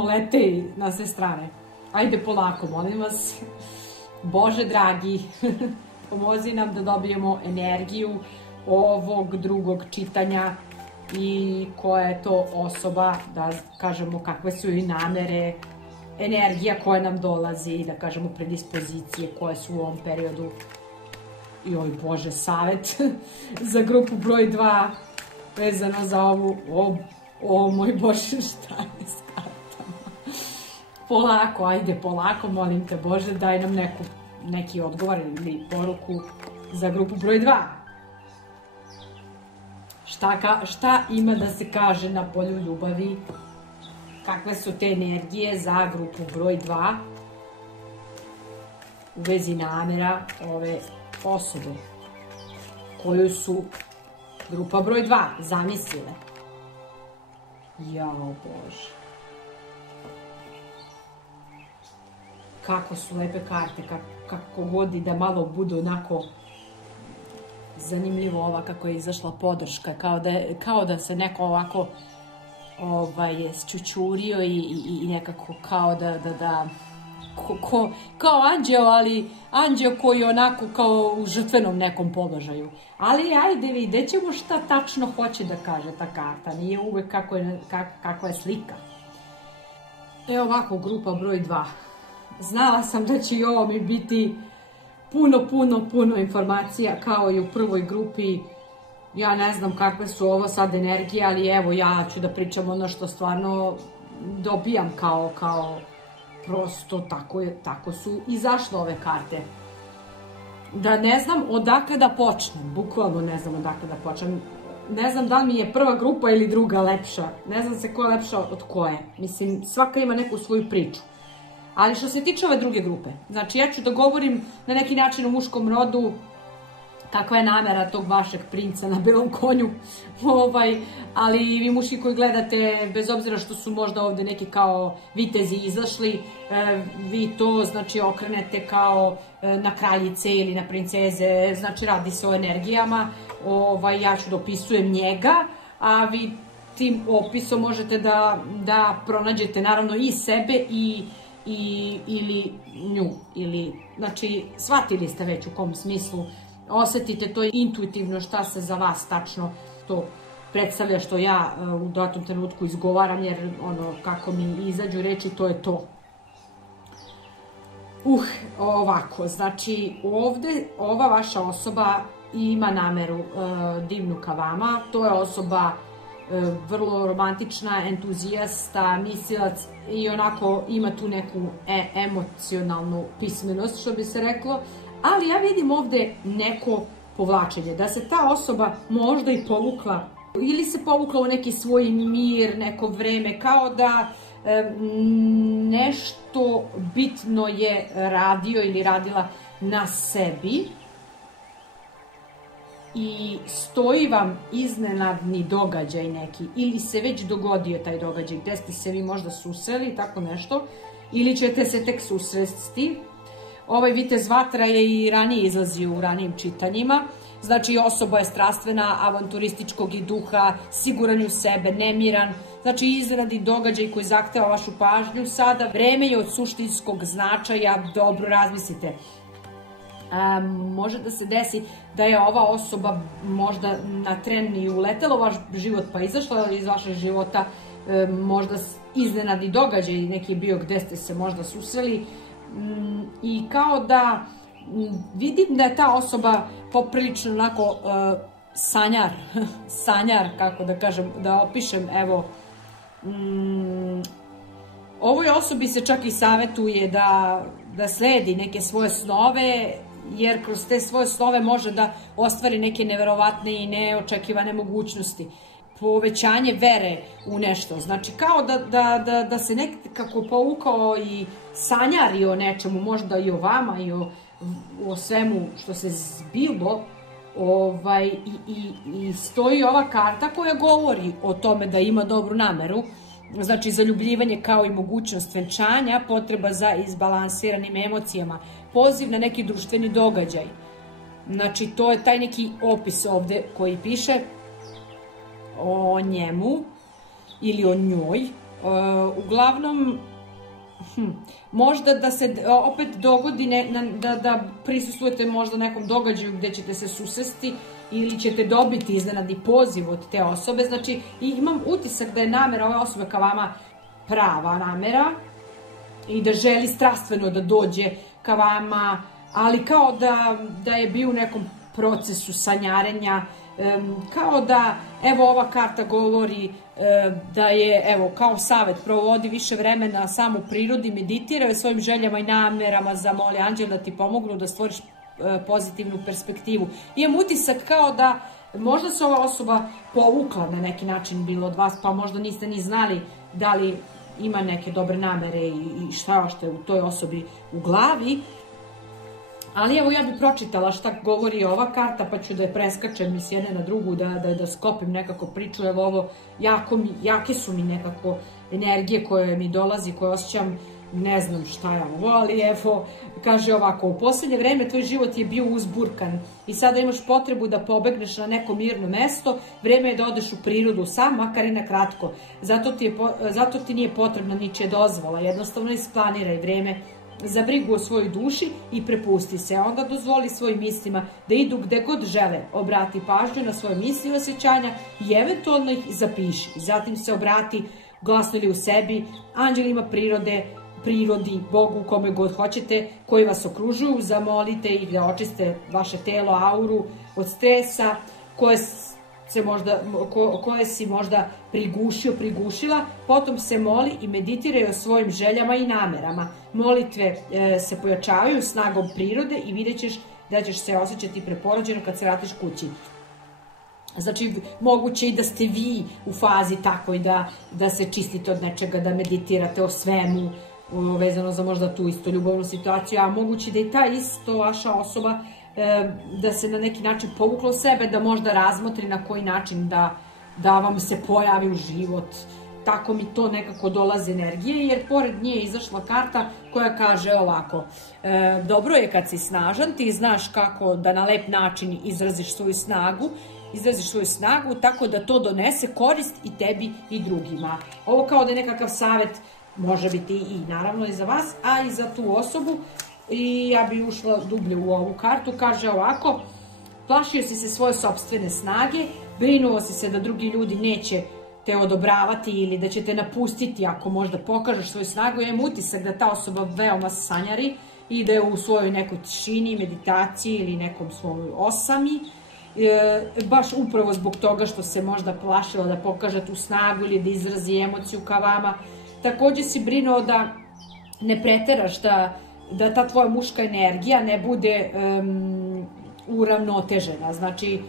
lete na sve strane. Ajde polako, molim vas. Bože dragi, pomozi nam da dobijemo energiju ovog drugog čitanja i koja je to osoba, da kažemo kakve su i namere, energija koja nam dolazi, da kažemo predispozicije koje su u ovom periodu. Joj Bože, savjet za grupu broj 2 vezano za ovu, o moj Bože, šta je s kartama. Polako, ajde, polako, molim te Bože, daj nam neki odgovor ili poruku za grupu broj 2. Šta ima da se kaže na polju ljubavi? Kakve su te energije za grupu broj 2 u vezi namera ove osobe koju su grupa broj 2 zamislile? Jao Bože. Kako su lepe karte, kako god i da malo budu onako zanimljivo ova kako je izašla podrška, kao da se neko ovako sčučurio i nekako kao kao anđeo, ali anđeo koji je onako kao u žrtvenom nekom položaju. Ali ajde, vidjet ćemo šta tačno hoće da kaže ta karta, nije uvek kakva je slika. Evo ovako, grupa broj 2. Znala sam da će i ovo mi biti puno informacija kao i u prvoj grupi. Ja ne znam kakve su ovo sad energije, ali evo ja ću da pričam ono što stvarno dobijam kao prosto tako su izašle ove karte. Da ne znam odakle da počnem, bukvalno ne znam odakle da počnem. Ne znam da li mi je prva grupa ili druga lepša, ne znam se koja je lepša od koje. Mislim, svaka ima neku svoju priču. Ali što se tiče ove druge grupe, znači ja ću da govorim na neki način o muškom rodu, kakva je namera tog vašeg princa na belom konju, ali vi muški koji gledate, bez obzira što su možda ovde neki kao vitezi izašli, vi to znači okrenete kao na kraljice ili na princeze, znači radi se o energijama, ja ću da opisujem njega, a vi tim opisom možete da pronađete naravno i sebe ili nju, znači shvatili ste već u kom smislu, osetite to intuitivno šta se za vas tačno to predstavlja što ja u datom trenutku izgovaram, jer ono kako mi izađu reči to je to. Ovako, znači ovde ova vaša osoba ima nameru divnu ka vama, to je osoba vrlo romantična, entuzijasta, mislilac i onako ima tu neku emocionalnu pismenost, što bi se reklo, ali ja vidim ovde neko povlačenje, da se ta osoba možda i povukla ili se povukla u neki svoj mir, neko vreme, kao da nešto bitno je radio ili radila na sebi i stoji vam iznenadni događaj neki, ili se već dogodio taj događaj gde ste se vi možda susreli, tako nešto, ili ćete se tek susresti. Ovaj vitez vatra je i ranije izlazio u ranijim čitanjima, znači osoba je strastvena, avanturističkog i duha, siguran u sebe, nemiran, znači iznenadni događaj koji zahteva vašu pažnju sada, vreme je od suštinskog značaja, dobro razmislite. Može da se desi da je ova osoba možda na tren i uletela u vaš život pa izašla iz vašeg života, možda iznenadni događaj neki je bio gde ste se možda susreli i kao da vidim da je ta osoba poprilično onako sanjar, kako da kažem, da opišem, evo, ovoj osobi se čak i savetuje da sledi neke svoje snove, jer kroz te svoje snove može da ostvari neke neverovatne i neočekivane mogućnosti. Povećanje vere u nešto. Znači kao da se nekako povukao i sanjari o nečemu, možda i o vama i o svemu što se zbilo, i stoji ova karta koja govori o tome da ima dobru nameru, znači zaljubljivanje kao i mogućnost venčanja, potreba za izbalansiranim emocijama, poziv na neki društveni događaj. Znači to je taj neki opis ovde koji piše o njemu ili o njoj. Uglavnom, možda da se opet dogodi da prisustvujete možda nekom događaju gde ćete se susresti ili ćete dobiti iznenadni poziv od te osobe. Znači imam utisak da je namera ove osobe ka vama prava namera i da želi strastveno da dođe ka vama, ali kao da je bio u nekom procesu sanjarenja, Kao da, evo ova karta govori da je, evo, kao savjet, provodi više vremena sam u prirodi, meditiraj o svojim željama i namerama, zamoli anđel da ti pomognu da stvoriš pozitivnu perspektivu. Imam utisak kao da možda se ova osoba povukla na neki način bilo od vas, pa možda niste ni znali da li ima neke dobre namere i šta je u toj osobi u glavi. Ali evo, ja bih pročitala šta govori ova karta, pa ću da je preskačem s jedne na drugu, da skopim nekako priču. Evo, ovo, jake su mi nekako energije koje mi dolazi, koje osjećam, ne znam šta je ovo, ali evo, kaže ovako: u posljednje vreme tvoj život je bio uzburkan i sada imaš potrebu da pobegneš na neko mirno mesto, vreme je da odeš u prirodu sam, makar i na kratko. Zato ti nije potrebna ničija dozvola, jednostavno isplaniraj vreme za brigu o svojoj duši i prepusti se. Onda dozvoli svojim mislima da idu gde god žele. Obrati pažnju na svoje misli i osjećanja i eventualno ih zapiši. Zatim se obrati glasno ili u sebi anđelima prirodi, Bogu, kome god hoćete, koji vas okružuju. Zamolite ih da očiste vaše telo, auru od stresa koje si možda prigušila. Potom se moli i meditiraj o svojim željama i namerama. Molitve se pojačavaju snagom prirode i vidjet ćeš da ćeš se osjećati preporođeno kad se vratiš kući. Znači, moguće i da ste vi u fazi takvoj da se čistite od nečega, da meditirate o svemu, vezano za možda tu isto ljubavnu situaciju, a moguće da i ta isto vaša osoba da se na neki način povukla u sebe, da možda razmotri na koji način da vam se pojavi u život. Tako mi to nekako dolaze energije, jer pored nje je izašla karta koja kaže ovako: dobro je kad si snažan, ti znaš kako da na lep način izraziš svoju snagu, tako da to donese korist i tebi i drugima. Ovo kao da je nekakav savjet, može biti i naravno i za vas, a i za tu osobu. I ja bi ušla dublje u ovu kartu. Kaže ovako: plašio si se svoje sopstvene snage, brinuo si se da drugi ljudi neće te odobravati ili da će te napustiti ako možda pokažeš svoju snagu. Ja imam utisak da ta osoba veoma sanjari i da je u svojoj nekoj tišini, meditaciji ili nekom svojoj osami, baš upravo zbog toga što se možda plašila da pokaže tu snagu ili da izrazi emociju ka vama. Takođe si brinuo da ne preteraš, da ta tvoja muška energija ne bude uravnotežena. Znači,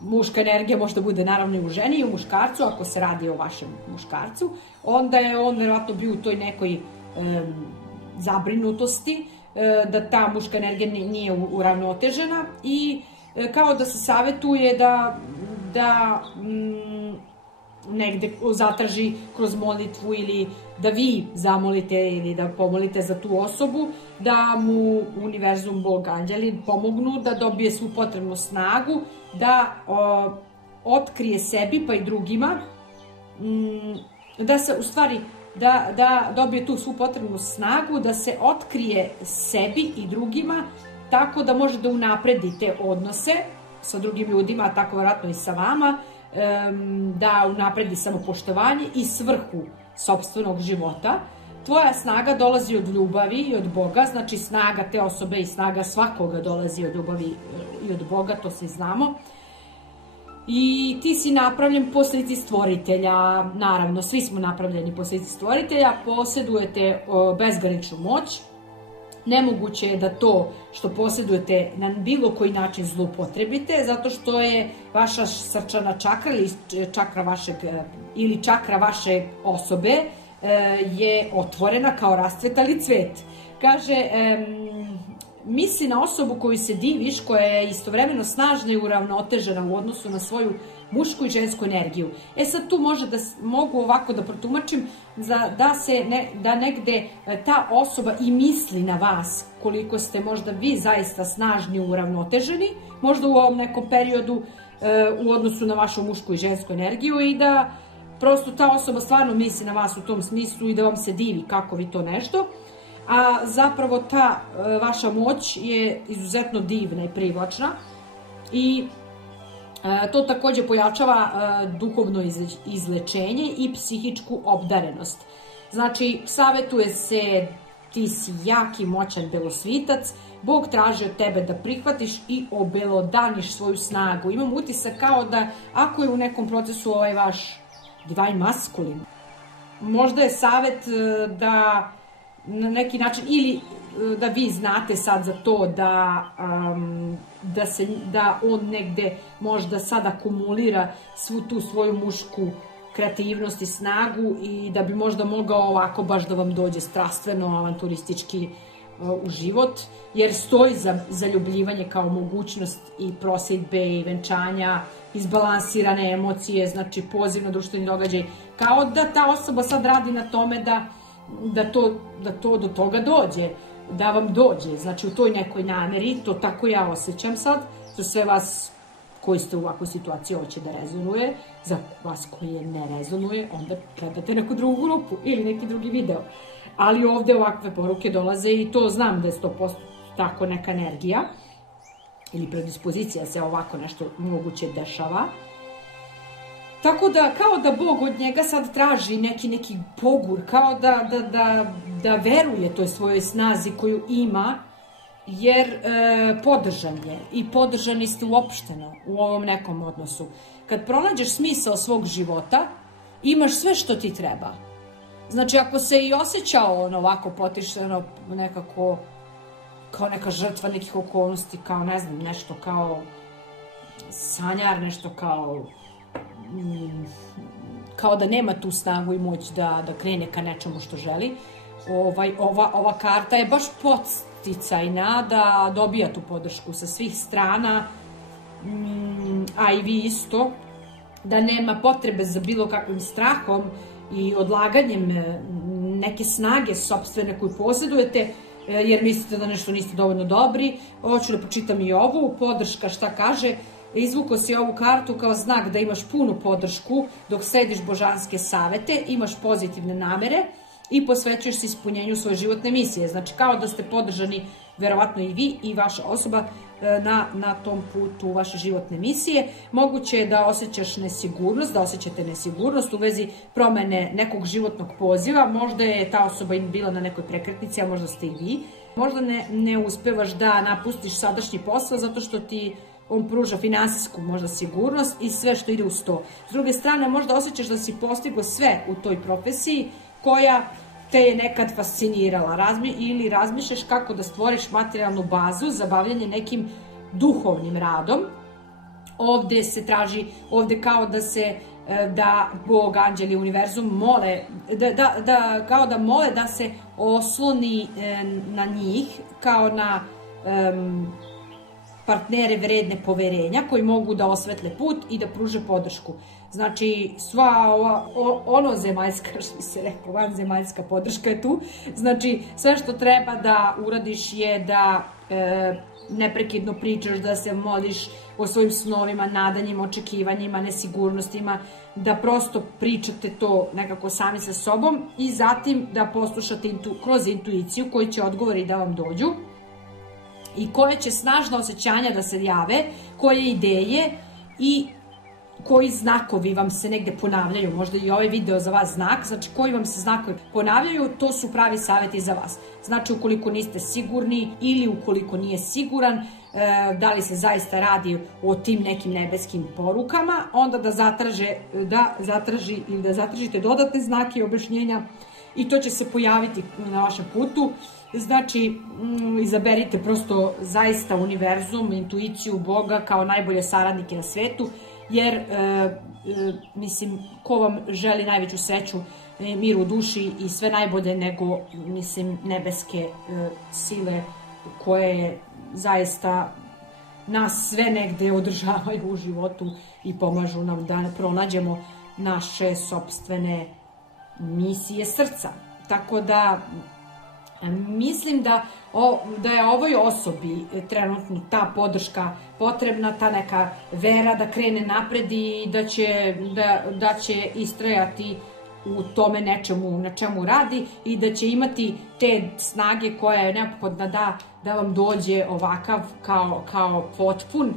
muška energija možda bude naravno i u ženi i u muškarcu, ako se radi o vašem muškarcu, onda je on verovatno bio u toj nekoj zabrinutosti, da ta muška energija nije uravnotežena i kao da se savetuje da negde zatraži kroz molitvu ili da vi zamolite ili da pomolite za tu osobu, da mu univerzum, Bog, anđeli pomognu da dobije svu potrebnu snagu, da otkrije sebi pa i drugima, da se u stvari da dobije tu svu potrebnu snagu, da se otkrije sebi i drugima, tako da može da unapredi te odnose sa drugim ljudima, a tako vjerojatno i sa vama, da unapredi samopoštovanje i svrhu sopstvenog života. Tvoja snaga dolazi od ljubavi i od Boga, znači snaga te osobe i snaga svakoga dolazi od ljubavi i od Boga, to svi znamo. I ti si napravljen po slici stvoritelja, naravno, svi smo napravljeni po slici stvoritelja, posjedujete bezgraničnu moć. Nemoguće je da to što posjedujete na bilo koji način zloupotrebite, zato što je vaša srčana čakra ili čakra vaše osobe je otvorena kao rascvetali cvet. Kaže, misli na osobu koju se diviš, koja je istovremeno snažna i uravnotežena u odnosu na svoju mušku i žensku energiju. Sad tu mogu ovako da protumačim da negde ta osoba i misli na vas, koliko ste možda vi zaista snažni i uravnoteženi, možda u ovom nekom periodu u odnosu na vašu mušku i žensku energiju, i da prosto ta osoba stvarno misli na vas u tom smislu i da vam se divi kako vi to nešto. A zapravo ta vaša moć je izuzetno divna i privlačna i to takođe pojačava duhovno izlečenje i psihičku obdarenost. Znači, savetuje se, ti si jak i moćan belosvitac, Bog traži od tebe da prihvatiš i obelodaniš svoju snagu. Imam utisak kao da ako je u nekom procesu ovaj vaš divine maskulin, možda je savjet da na neki način, ili da vi znate sad za to da on negde možda sad akumulira svu tu svoju mušku kreativnost i snagu i da bi možda mogao ovako baš da vam dođe strastveno, avanturistički u život, jer stoji za zaljubljivanje kao mogućnost i prosidbe i venčanja, izbalansirane emocije, znači poziv na društveni događaj, kao da ta osoba sad radi na tome da to do toga dođe, da vam dođe, znači u toj nekoj nameri, to tako ja osjećam sad, za sve vas koji ste u ovakvoj situaciji hoće da rezonuje, za vas koji ne rezonuje, onda gledate neku drugu grupu ili neki drugi video. Ali ovde ovakve poruke dolaze i to znam da je 100% tako neka energija ili predispozicija se ovako nešto moguće dešava. Tako da, kao da Bog od njega sad traži neki pogur, kao da veruje toj svojoj snazi koju ima, jer podržan je i podržani ste uopšteno u ovom nekom odnosu. Kad pronađeš smisao svog života, imaš sve što ti treba. Znači, ako se i osjećao on ovako potišteno, nekako kao neka žrtva nekih okolnosti, kao ne znam, nešto kao sanjar, nešto kao da nema tu snagu i moć da krene ka nečemu što želi, ova karta je baš podsticajna da dobija tu podršku sa svih strana, a i vi isto, da nema potrebe za bilo kakvim strahom i odlaganjem neke snage sopstvene koju posjedujete, jer mislite da nešto niste dovoljno dobri. Hoću da počitam i ovu, podrška šta kaže. Izvukao si ovu kartu kao znak da imaš punu podršku dok slediš božanske savete, imaš pozitivne namere i posvećuješ se ispunjenju svoje životne misije. Znači, kao da ste podržani, verovatno i vi i vaša osoba, na tom putu vaše životne misije. Moguće je da osjećaš nesigurnost, da osjećate nesigurnost u vezi promene nekog životnog poziva. Možda je ta osoba bila na nekoj prekretnici, a možda ste i vi. Možda ne uspevaš da napustiš sadašnji posao zato što ti on pruža finansijsku možda sigurnost i sve što ide uz to. S druge strane, možda osjećaš da si postigao sve u toj profesiji koja te je nekad fascinirala, ili razmišljaš kako da stvoriš materijalnu bazu za bavljanje nekim duhovnim radom. Ovde se traži, ovde kao da Bog, anđeli, univerzum mole, kao da mole da se osloni na njih, kao na partnere vredne poverenja koji mogu da osvetle put i da pruže podršku. Znači, sva ova zemaljska, što bi se rekao, vanzemaljska podrška je tu. Znači, sve što treba da uradiš je da neprekidno pričaš, da se moliš o svojim snovima, nadanjima, očekivanjima, nesigurnostima, da prosto pričate to nekako sami sa sobom i zatim da poslušate kroz intuiciju koji će odgovori da vam dođu i koje će snažna osjećanja da se jave, koje ideje i koji znakovi vam se negde ponavljaju. Možda i ovaj video za vas znak, znači koji vam se znakovi ponavljaju, to su pravi savjeti za vas. Znači, ukoliko niste sigurni ili ukoliko nije siguran da li se zaista radi o tim nekim nebeskim porukama, onda da zatražite dodatne znake i objašnjenja i to će se pojaviti na vašem putu. Znači, izaberite prosto zaista univerzum, intuiciju Boga kao najbolje saradnike na svetu, jer, mislim, ko vam želi najveću sreću, mir u duši i sve najbolje nego, mislim, nebeske sile koje zaista nas sve negde održavaju u životu i pomažu nam da pronađemo naše sopstvene misije srca. Tako da, mislim da je ovoj osobi trenutno ta podrška potrebna, ta neka vera da krene napred i da će istrajati u tome nečemu na čemu radi i da će imati te snage koja je neophodna da vam dođe ovakav kao potpun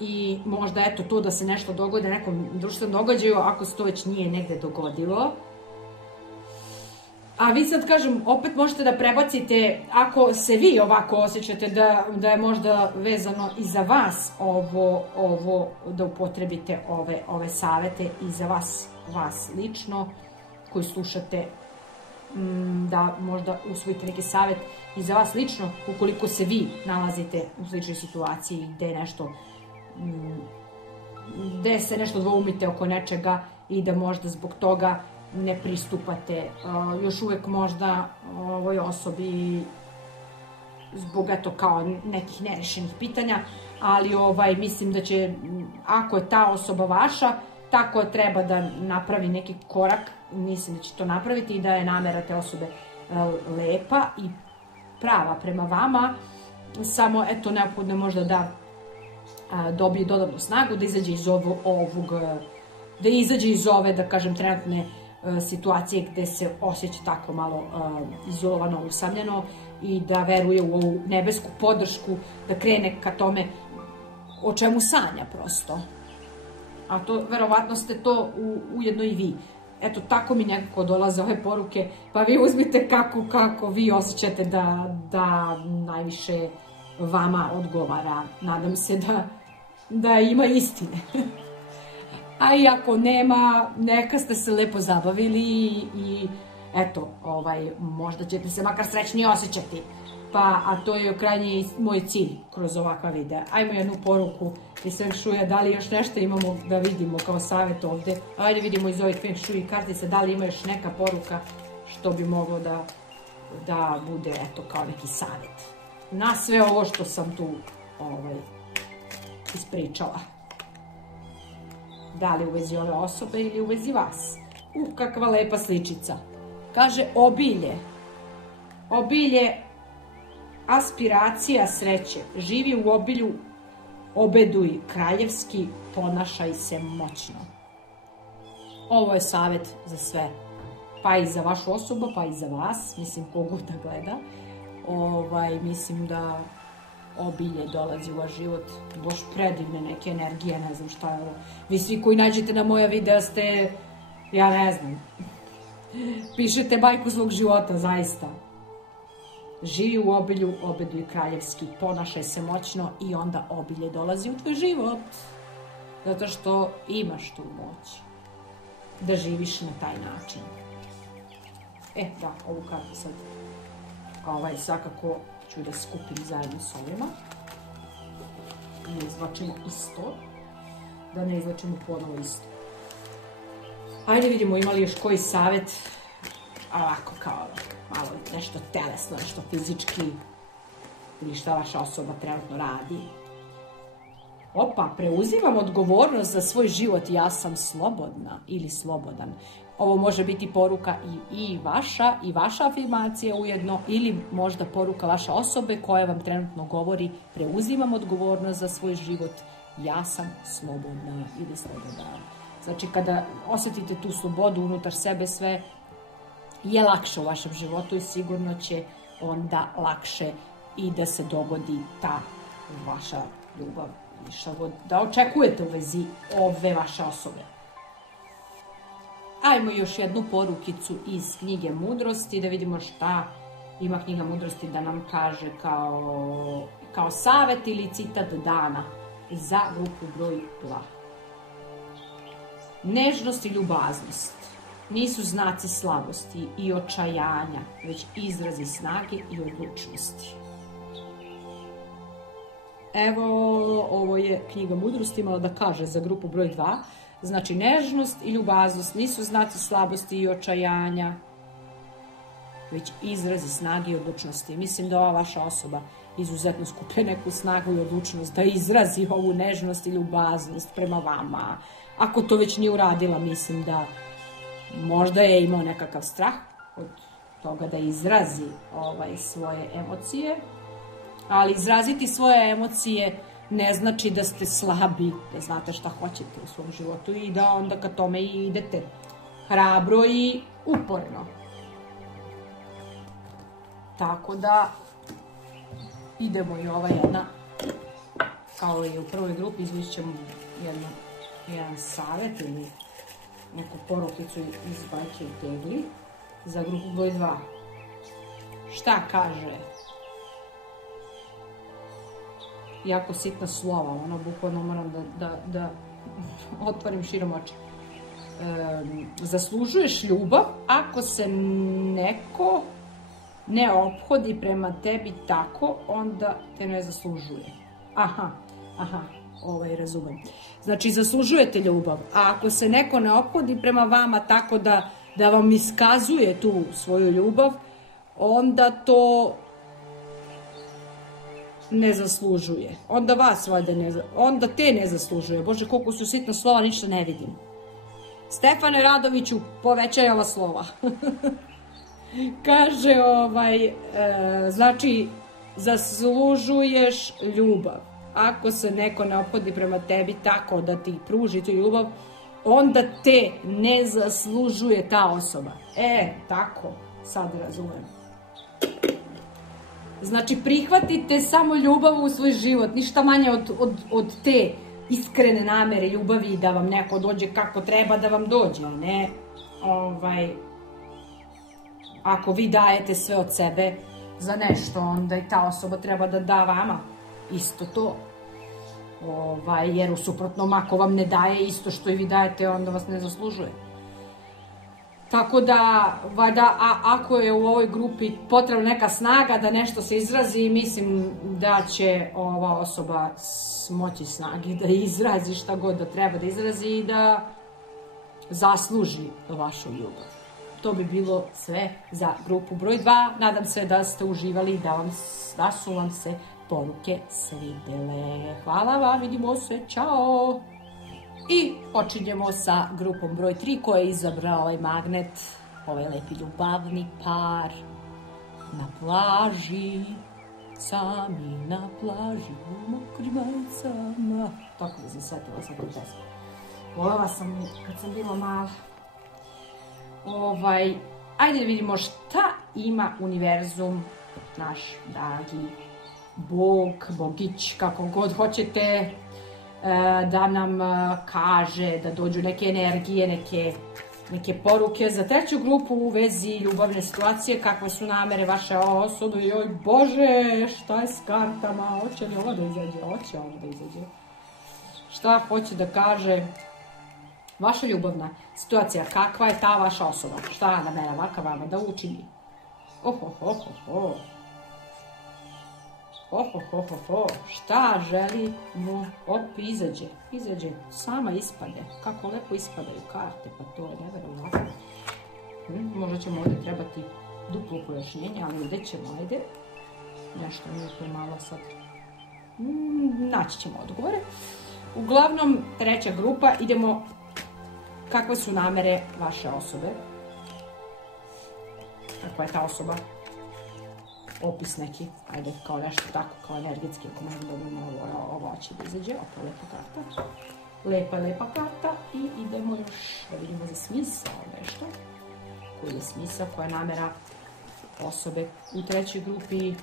i možda eto to da se nešto dogode nekom društvenom događaju ako se to već nije negde dogodilo. A vi sad, kažem, opet možete da prebacite, ako se vi ovako osjećate da je možda vezano i za vas ovo da upotrebite ove savete i za vas lično, koji slušate, da možda usvojite neki savet i za vas lično, ukoliko se vi nalazite u sličnoj situaciji gde se nešto dvoumite oko nečega i da možda zbog toga ne pristupate još uvek možda ovoj osobi zbog eto kao nekih nerešenih pitanja, ali mislim da će, ako je ta osoba vaša, tako treba da napravi neki korak, mislim da će to napraviti i da je namera te osobe lepa i prava prema vama, samo eto neophodno možda da dobije dodatnu snagu, da izađe iz ove, da kažem, trenutne situacije gde se osjeća tako malo izolovano, usamljeno i da veruje u ovu nebesku podršku, da krene ka tome o čemu sanja prosto. A to, verovatno ste to ujedno i vi. Eto, tako mi nekako dolaze ove poruke, pa vi uzmite kako vi osjećate da najviše vama odgovara. Nadam se da ima istine. A i ako nema, neka ste se lepo zabavili i eto, možda ćete se makar srećnije osjećati. A to je krajnji moj cilj kroz ovakva videa. Ajmo jednu poruku iz Feng Shuija, da li još nešto imamo da vidimo kao savjet ovde. Ajde vidimo iz ovih Feng Shui kartica, da li ima još neka poruka što bi moglo da bude, eto, kao neki savjet. Na sve ovo što sam tu ispričala. Da li u vezi ove osobe ili u vezi vas. Kakva lepa sličica. Kaže obilje. Obilje, aspiracija sreće. Živi u obilju, obeduj kraljevski, ponašaj se moćno. Ovo je savjet za sve. Pa i za vašu osobu, pa i za vas. Mislim, kogod da gleda. Mislim da obilje dolazi u vaš život, baš predivne neke energije, ne znam šta je ovo. Vi svi koji nađete na moja videa ste, ja ne znam, pišete bajku svog života, zaista. Živi u obilju, obeduj kraljevski, ponašaj se moćno i onda obilje dolazi u tvoj život. Zato što imaš tu moć da živiš na taj način. Da, ovu kartu sad svakako ću da skupim zajedno s ovima i izvlačimo isto, da ne izvlačimo ponovo isto. Ajde vidimo ima li još koji savjet, ovako kao malo nešto telesno, nešto fizički ili šta vaša osoba trenutno radi. Opa, preuzimam odgovornost za svoj život, ja sam slobodna ili slobodan. Ovo može biti poruka i vaša afirmacija ujedno, ili možda poruka vaše osobe koja vam trenutno govori preuzimam odgovornost za svoj život, ja sam slobodna ili slobodan. Znači, kada osjetite tu slobodu unutar sebe, sve je lakše u vašem životu i sigurno će onda lakše i da se dogodi ta vaša ljubav, da očekujete u vezi ove vaše osobe. Ajmo još jednu porukicu iz knjige Mudrosti, da vidimo šta ima knjiga Mudrosti da nam kaže kao savjet ili citat dana za grupu broj 2. Nežnost i ljubaznost nisu znaci slabosti i očajanja, već izrazi snage i odlučnosti. Evo, ovo je knjiga Mudrosti imala da kaže za grupu broj 2. Znači, nežnost i ljubaznost nisu znaci slabosti i očajanja, već izrazi snage i odlučnosti. Mislim da ova vaša osoba izuzetno skuplja neku snagu i odlučnost da izrazi ovu nežnost i ljubaznost prema vama. Ako to već nije uradila, mislim da možda je imao nekakav strah od toga da izrazi svoje emocije, ali izraziti svoje emocije ne znači da ste slabi, da znate šta hoćete u svom životu i da onda ka tome i idete hrabro i uporno. Tako da idemo i ova jedna, kao i u prvoj grupi, izvišćemo jedan savjet ili neku porukicu iz bajke u tegli. za grupu broj 2. Šta kaže? Jako sitna slova, ono bukvalno moram da otvorim širom oči. Zaslužuješ ljubav ako se neko ne ophodi prema tebi tako, onda te ne zaslužuje. Aha, razumem. Znači, zaslužujete ljubav, a ako se neko ne ophodi prema vama tako da vam iskazuje tu svoju ljubav, onda to ne zaslužuje. Onda vas valjda onda te ne zaslužuje. Bože, koliko su sitna slova, ništa ne vidim. Stefane Radoviću, povećaj ova slova. Kaže, znači, zaslužuješ ljubav. Ako se neko ne ophodi prema tebi tako da ti pruži tu ljubav, onda te ne zaslužuje ta osoba. Tako, sad razumem. Znači, prihvatite samo ljubav u svoj život, ništa manje od te iskrene namere ljubavi da vam neko dođe kako treba da vam dođe, a ne ako vi dajete sve od sebe za nešto, onda i ta osoba treba da da vama isto to. Jer u suprotnom, ako vam ne daje isto što i vi dajete, onda vas ne zaslužuje. Tako da, ako je u ovoj grupi potrebna neka snaga da nešto se izrazi, mislim da će ova osoba smoći snagi da izrazi šta god da treba da izrazi i da zasluži vašu ljubav. To bi bilo sve za grupu broj 2. Nadam se da ste uživali i da su vam se poruke svidele. Hvala vam, vidimo se, čao! I počinjemo sa grupom broj 3 koja je izabrao ovaj magnet, ovaj lepi ljubavni par. Na plaži, sami na plaži, u mokrim majicama. Tako da sam svetila sa tom pesmu. Voljela sam kad sam bila mala. Ajde da vidimo šta ima univerzum, naš dragi Bog, Bogić, kako god hoćete, da nam kaže, da dođu neke energije, neke poruke za treću grupu u vezi ljubavne situacije, kakve su namere vaše osobe. Joj Bože, šta je s kartama, hoće li ovo da izađe? Hoće ovo da izađe. Šta hoće da kaže vaša ljubavna situacija, kakva je ta vaša osoba, šta namerava ka vama da učini? Šta želi mu? Izađe, sama ispade. Kako lepo ispadaju karte, pa to je neverovatno. Možda ćemo ovdje trebati duplo pojašnjenje, ali vidjet ćemo, ajde. Nešto mi je to malo sad. Naći ćemo odgovore. Uglavnom, treća grupa, idemo kakve su namere vaše osobe. Kakva je ta osoba? Opis neki, ajde, kao nešto tako, kao energetski, ako možemo dobiti ovo će da izađe, opet lepa karta. Lepa karta i idemo još da vidimo za smisao nešto. Koji je smisao, koja je namera osobe u trećoj grupi.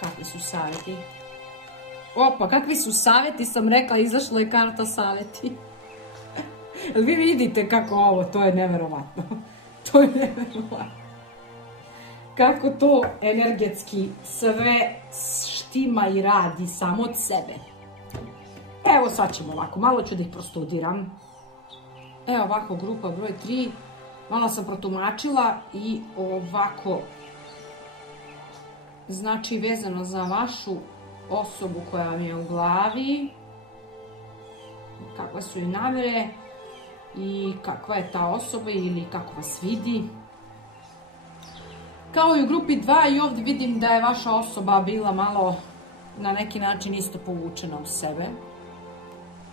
Kakvi su savjeti? Opa, kakvi su savjeti, sam rekla, izašla je karta savjeti. Vi vidite kako ovo, to je neverovatno. To je neverovatno. Kako to energetski sve štima i radi samo od sebe. Evo sad ćemo ovako, malo ću da ih prostudiram. Evo ovako, grupa broj 3. Malo sam protumačila i ovako, znači vezano za vašu osobu koja vam je u glavi, kakve su i namere i kakva je ta osoba ili kako vas vidi. Kao i u grupi 2 i ovdje vidim da je vaša osoba bila malo na neki način isto povučena u sebe.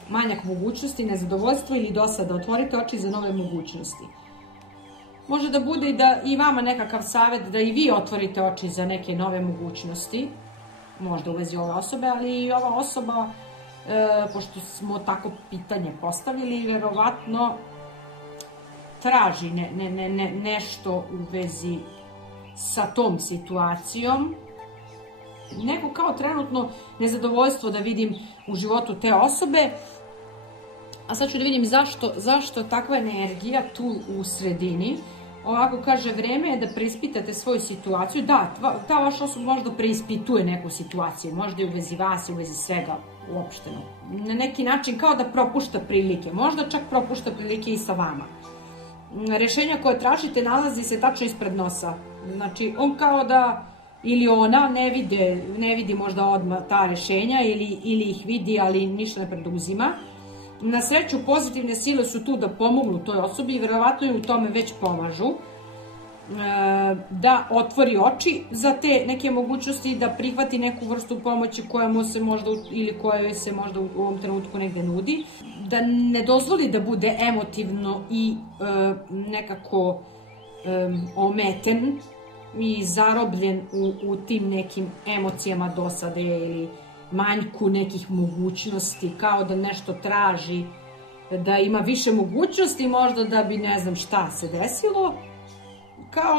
Manjak mogućnosti, nezadovoljstvo ili dosada. Otvorite oči za nove mogućnosti. Može da bude i vama nekakav savjet da i vi otvorite oči za neke nove mogućnosti. Možda u vezi ove osobe, ali i ova osoba, pošto smo tako pitanje postavili, vjerovatno traži nešto u vezi sa tom situacijom. Neko kao trenutno nezadovoljstvo da vidim u životu te osobe A sad ću da vidim zašto takva energija tu u sredini. Ovako kaže, vreme je da preispitate svoju situaciju. Da, ta vaša osoba možda preispituje neku situaciju, možda i u vezi vas, u vezi svega uopšteno. Na neki način kao da propušta prilike, možda čak propušta prilike i sa vama. Rešenja koje tražite nalazi se tačno ispred nosa. Znači, on kao da, ili ona ne vidi možda odmah ta rešenja, ili ih vidi, ali ništa ne preduzima. Na sreću, pozitivne sile su tu da pomognu toj osobi i verovatno i u tome već pomažu. Da otvori oči za te neke mogućnosti, da prihvati neku vrstu pomoći koja mu se možda, ili koja se možda u ovom trenutku negde nudi. Da ne dozvoli da bude emotivno i nekako ometen i zarobljen u tim nekim emocijama dosade ili manjku nekih mogućnosti, kao da nešto traži, da ima više mogućnosti možda da bi ne znam šta se desilo, kao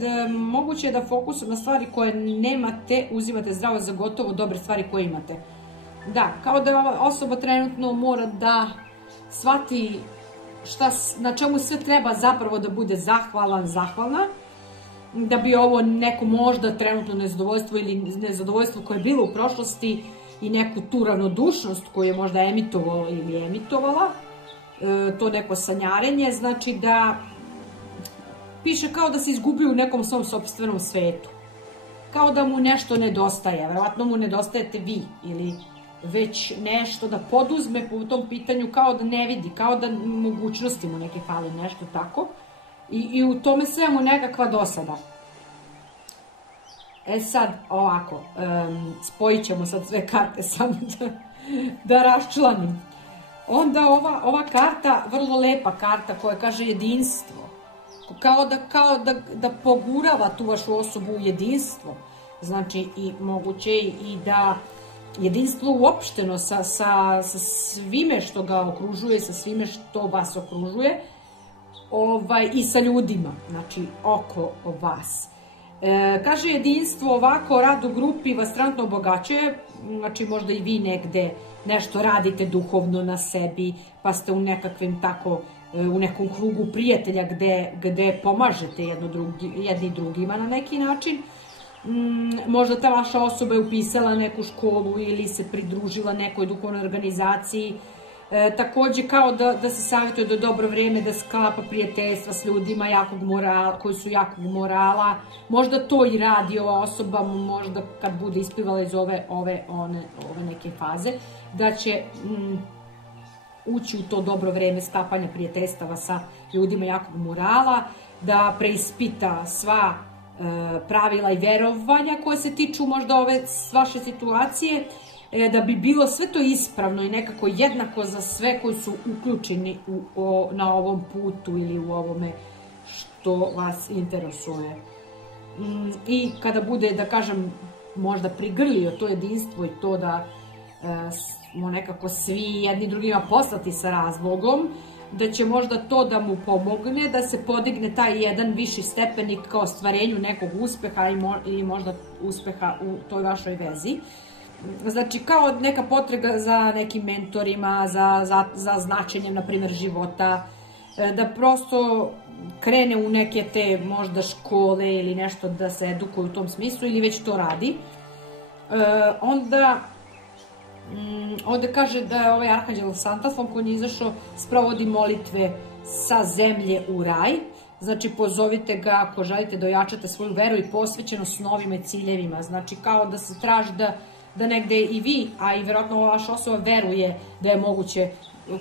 da moguće je da fokusom na stvari koje nemate uzimate zdravo za gotovo dobre stvari koje imate. Da, kao da ova osoba trenutno mora da shvati na čemu sve treba zapravo da bude zahvalna, da bi ovo neko možda trenutno nezadovoljstvo ili nezadovoljstvo koje je bilo u prošlosti i neku tu ravnodušnost koju je možda emitovalo ili emitovala, to neko sanjarenje, znači da piše kao da se izgubio u nekom svom sopstvenom svetu. Kao da mu nešto nedostaje, verovatno mu nedostajete vi ili već nešto da poduzme po tom pitanju, kao da ne vidi, kao da mogućnosti mu neke fali, nešto tako. I u tome svemu nekakva dosada. Sad, ovako, spojit ćemo sad sve karte, samo da raščlanim. Onda ova karta, vrlo lepa karta koja kaže jedinstvo. Kao da pogurava tu vašu osobu u jedinstvo. Znači, i moguće i da jedinstvo uopšteno sa svime što ga okružuje, sa svime što vas okružuje, i sa ljudima, znači oko vas. Kaže jedinstvo ovako, rad u grupi vas trenutno obogaćuje, znači možda i vi negde nešto radite duhovno na sebi, pa ste u nekakvim tako, u nekom krugu prijatelja gde pomažete jedni drugima na neki način. Možda ta vaša osoba je upisala neku školu ili se pridružila nekoj duhovnoj organizaciji. Takođe kao da se savjetuje da je dobro vreme da sklapa prijateljstva s ljudima koji su jakog morala. Možda to i radi ova osoba, možda kad bude isplivala iz ove neke faze, da će ući u to dobro vreme sklapanja prijateljstava sa ljudima jakog morala, da preispita sva pravila i verovanja koje se tiču možda ove vaše situacije, da bi bilo sve to ispravno i nekako jednako za sve koji su uključeni na ovom putu ili u ovome što vas interesuje. I kada bude, da kažem, možda prigrlio to jedinstvo i to da smo nekako svi jedni drugima poslati sa razlogom, da će možda to da mu pomogne, da se podigne taj jedan viši stepenik kao ostvarenju nekog uspeha ili možda uspeha u toj vašoj vezi. Znači, kao neka potraga za nekim mentorima, za značenjem, na primjer, života, da prosto krene u neke te možda škole ili nešto da se edukuje u tom smislu ili već to radi. Ovde kaže da je ovaj arhanđel Santafon koji je izašao sprovodi molitve sa zemlje u raj. Znači, pozovite ga ako želite da ojačate svoju veru i posvećenost novim ciljevima. Znači, kao da se traži da negde i vi, a i verovatno ova vaša osoba veruje da je moguće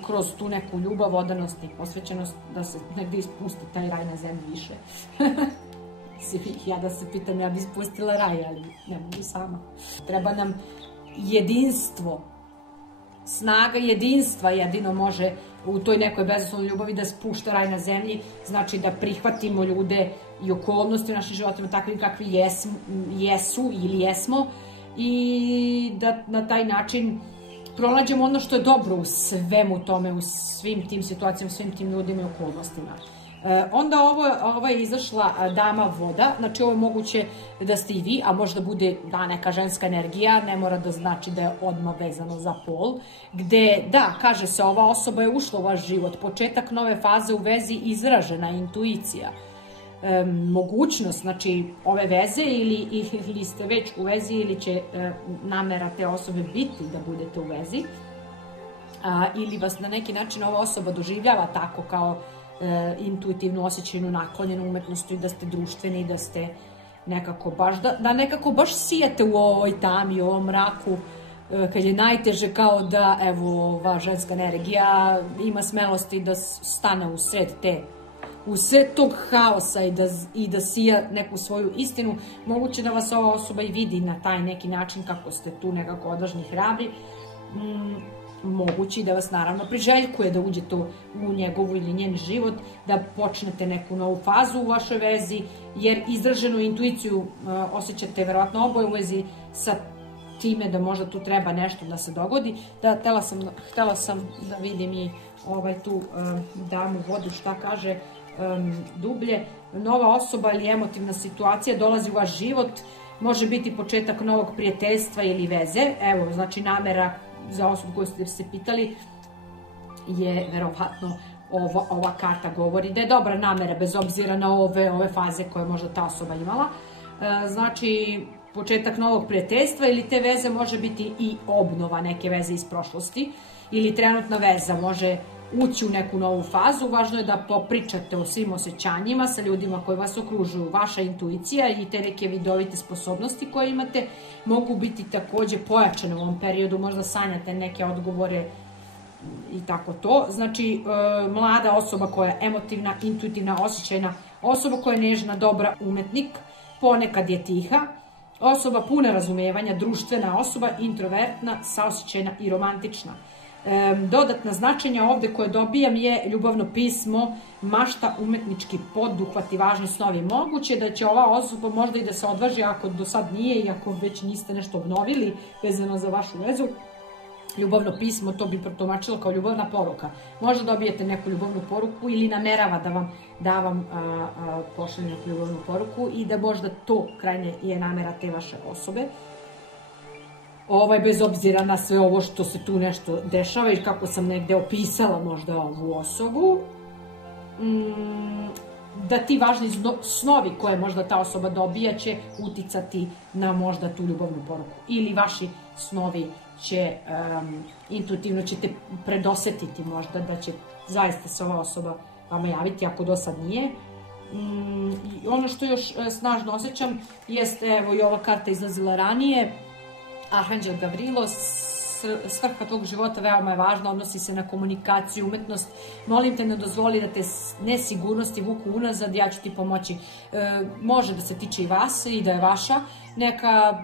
kroz tu neku ljubav, odanost i posvećenost da se negde ispusti taj raj na zemlji više. Ja da se pitam, ja bi ispustila raj, ali ne mogu sama. Treba nam jedinstvo, snaga jedinstva jedino može u toj nekoj bezuslovnoj ljubavi da spušta raj na zemlji, znači da prihvatimo ljude i okolnosti u našim životima takvim kakvi jesu ili jesmo i da na taj način pronađemo ono što je dobro u svemu tome, u svim tim situacijama, svim tim ljudima i okolnostima. Onda ovo je izašla dama voda, znači ovo je moguće da ste i vi, a možda bude neka ženska energija, ne mora da znači da je odmah vezano za pol, gde da, kaže se, ova osoba je ušla u vaš život, početak nove faze u vezi, izražena intuicija, mogućnost, znači ove veze ili ste već u vezi ili će namera te osobe biti da budete u vezi, ili vas na neki način ova osoba doživljava tako kao intuitivnu, osjećajnu, naklonjenu umetnosti, da ste društveni, da ste nekako baš, da nekako baš sijete u ovoj tami, u ovom mraku, kad je najteže, kao da, evo, ova ženska energija ima smelosti da stane u sred tog haosa i da sija neku svoju istinu. Moguće da vas ova osoba i vidi na taj neki način kako ste tu nekako odvažni, hrabri, mogući da vas naravno priželjkuje da uđete u njegovu ili njen život, da počnete neku novu fazu u vašoj vezi, jer izraženu intuiciju osjećate verovatno oboje u vezi sa time da možda tu treba nešto da se dogodi. Htela sam da vidim i tu damu vodu šta kaže dublje. Nova osoba ili emotivna situacija dolazi u vaš život, može biti početak novog prijateljstva ili veze. Evo, znači namera za osobu koju ste se pitali je verovatno ova karta govori da je dobra namera bez obzira na ove faze koje možda ta osoba imala. Znači početak novog prijateljstva ili te veze može biti i obnova neke veze iz prošlosti ili trenutna veza može ući u neku novu fazu. Važno je da popričate o svim osjećanjima sa ljudima koji vas okružuju. Vaša intuicija i te neke vidovite sposobnosti koje imate mogu biti takođe pojačane u ovom periodu. Možda sanjate neke odgovore i tako to. Znači, mlada osoba koja je emotivna, intuitivna, osjećajna, osoba koja je nežna, dobra, umetnik, ponekad je tiha, osoba puna razumevanja, društvena osoba, introvertna, saosećajna i romantična. Dodatna značenja ovde koje dobijam je ljubavno pismo, mašta, umetnički poduhvat i važni snovi. Moguće da će ova osoba možda i da se odvaži ako do sad nije i ako već niste nešto obnovili vezano za vašu vezu. Ljubavno pismo, to bi protumačilo kao ljubavna poruka. Možda dobijete neku ljubavnu poruku ili namerava da vam pošalje neku ljubavnu poruku i da možda to krajnje je namera te vaše osobe. Bez obzira na sve ovo što se tu nešto dešava i kako sam negde opisala možda ovu osobu, da ti važni snovi koje možda ta osoba dobija će uticati na možda tu ljubavnu poruku. Ili vaši snovi će, intuitivno ćete predosetiti možda da će zaista se ova osoba vama javiti ako do sad nije. Ono što još snažno osjećam jeste, evo i ova karta izlazila ranije, Arhanđel Gavrilo, svrha tvog života veoma je važna, odnosi se na komunikaciju, umetnost. Molim te, ne dozvoli da te nesigurnosti vuku unazad, ja ću ti pomoći. Može da se tiče i vas i da je vaša neka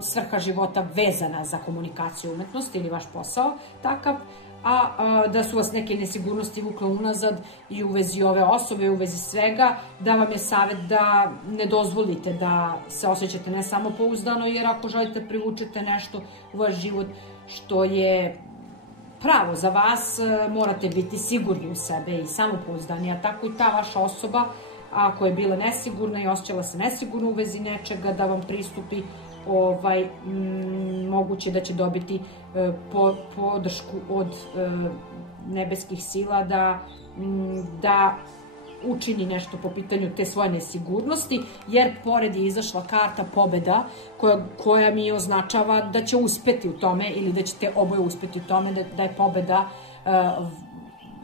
svrha života vezana za komunikaciju, umetnost ili vaš posao takav, a da su vas neke nesigurnosti vukle unazad i u vezi ove osobe, u vezi svega, da vam je savjet da ne dozvolite da se osjećate ne samopouzdano, jer ako želite privučete nešto u vaš život što je pravo za vas, morate biti sigurni u sebe i samopouzdani, a tako i ta vaša osoba, ako je bila nesigurna i osjećala se nesigurno u vezi nečega, da vam pristupi, moguće da će dobiti podršku od nebeskih sila da učini nešto po pitanju te svoje nesigurnosti, jer pored je izašla karta pobeda koja mi označava da će uspeti u tome ili da ćete oboje uspeti u tome, da je pobeda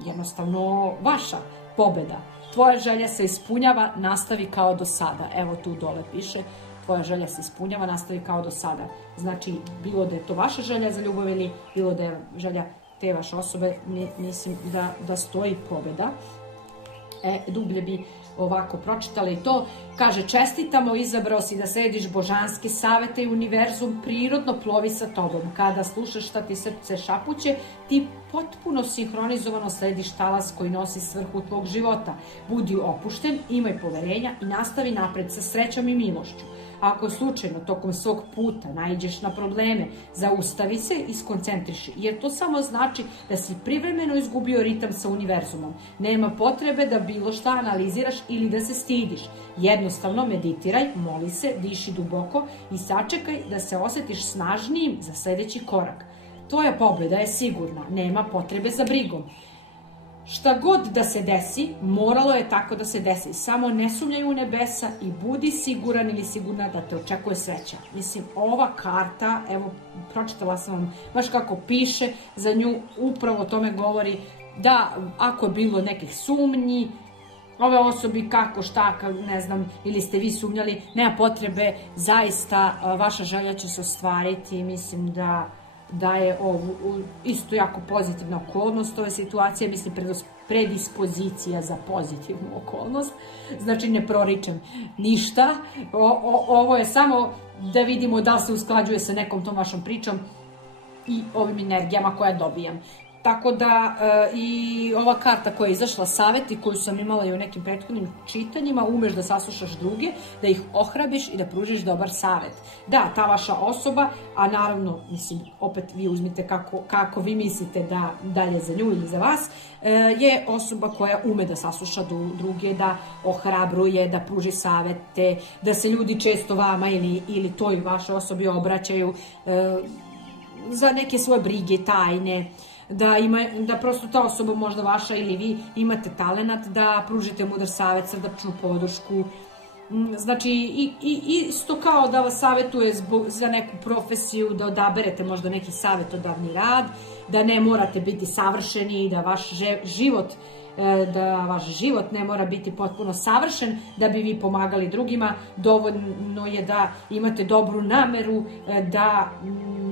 jednostavno vaša pobeda. Tvoja želja se ispunjava, nastavi kao do sada. Evo tu dole piše, tvoja želja se ispunjava, nastavi kao do sada. Znači, bilo da je to vaša želja za ljubav ili bilo da je želja te vaše osobe, mislim da stoji pobeda. Dublje bi ovako pročitala i to. Kaže, čestitamo, izabrao si da slediš božanske savete i univerzum prirodno plovi sa tobom. Kada slušaš šta ti srce šapuće, ti potpuno sinhronizovano slediš talas koji nosi svrhu tvog života. Budi opušten, imaj poverenja i nastavi napred sa srećom i milošću. Ako slučajno tokom svog puta naiđeš na probleme, zaustavi se i skoncentriši, jer to samo znači da si privremeno izgubio ritam sa univerzumom. Nema potrebe da bilo šta analiziraš ili da se stidiš. Jednostavno meditiraj, moli se, diši duboko i sačekaj da se osjetiš snažnijim za sljedeći korak. Tvoja pobjeda je sigurna, nema potrebe za brigom. Šta god da se desi, moralo je tako da se desi. Samo ne sumnjaj u nebesa i budi siguran ili sigurna da te očekuje sreća. Mislim, ova karta, evo, pročitala sam vam baš kako piše, za nju upravo o tome govori da ako je bilo nekih sumnji, ove osobi kako, šta, ne znam, ili ste vi sumnjali, nema potrebe, zaista vaša želja će se ostvariti. Mislim da je ovo isto jako pozitivna okolnost ove situacije, mislim predispozicija za pozitivnu okolnost, znači ne proričem ništa, ovo je samo da vidimo da se usklađuje sa nekom tom vašom pričom i ovim energijama koje dobijam. Tako da i ova karta koja je izašla, savjeti koju sam imala i u nekim prethodnim čitanjima, umeš da saslušaš druge, da ih ohrabiš i da pružiš dobar savjet. Da, ta vaša osoba, a naravno, mislim, opet vi uzmite kako vi mislite da dalje za nju ili za vas, je osoba koja ume da sasluša druge, da ohrabruje, da pruži savjete, da se ljudi često vama ili toj vašoj osobi obraćaju za neke svoje brige, tajne, da prosto ta osoba, možda vaša ili vi, imate talenat da pružite mudar savjet, srdačnu podršku. Znači, isto kao da vas savjetuje za neku profesiju, da odaberete možda neki savjetodavni rad, da ne morate biti savršeni, da vaš život ne mora biti potpuno savršen da bi vi pomagali drugima. Dovoljno je da imate dobru nameru da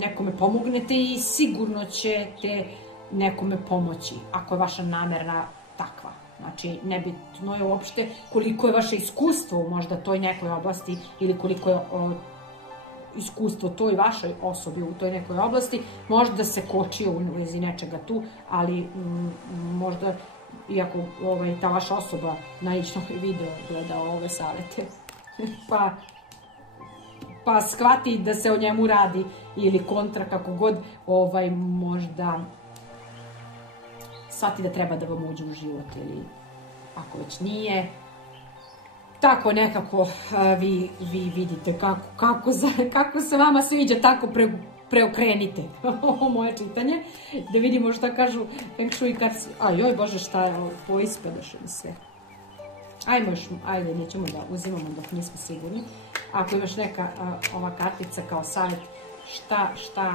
nekome pomognete i sigurno ćete nekome pomoći ako je vaša namera takva. Znači, nebitno je uopšte koliko je vaše iskustvo u možda toj nekoj oblasti ili koliko je iskustvo toj vašoj osobi u toj nekoj oblasti. Možda se koči u vezi nečega tu, ali možda, iako ta vaša osoba naići na video gleda ove savjete, pa shvati da se o njemu radi ili kontra, kako god, možda shvati da treba da vam uđe u život ili ako već nije. Tako nekako vi vidite kako se vama sviđa, tako preokrenite ovo moje čitanje, da vidimo šta kažu Feng Shui kartice. Joj Bože, šta je ovo, poispedaše mi sve. Ajde, nećemo da uzimamo dok nismo sigurni. Ako imaš neka ova kartica kao savjet, šta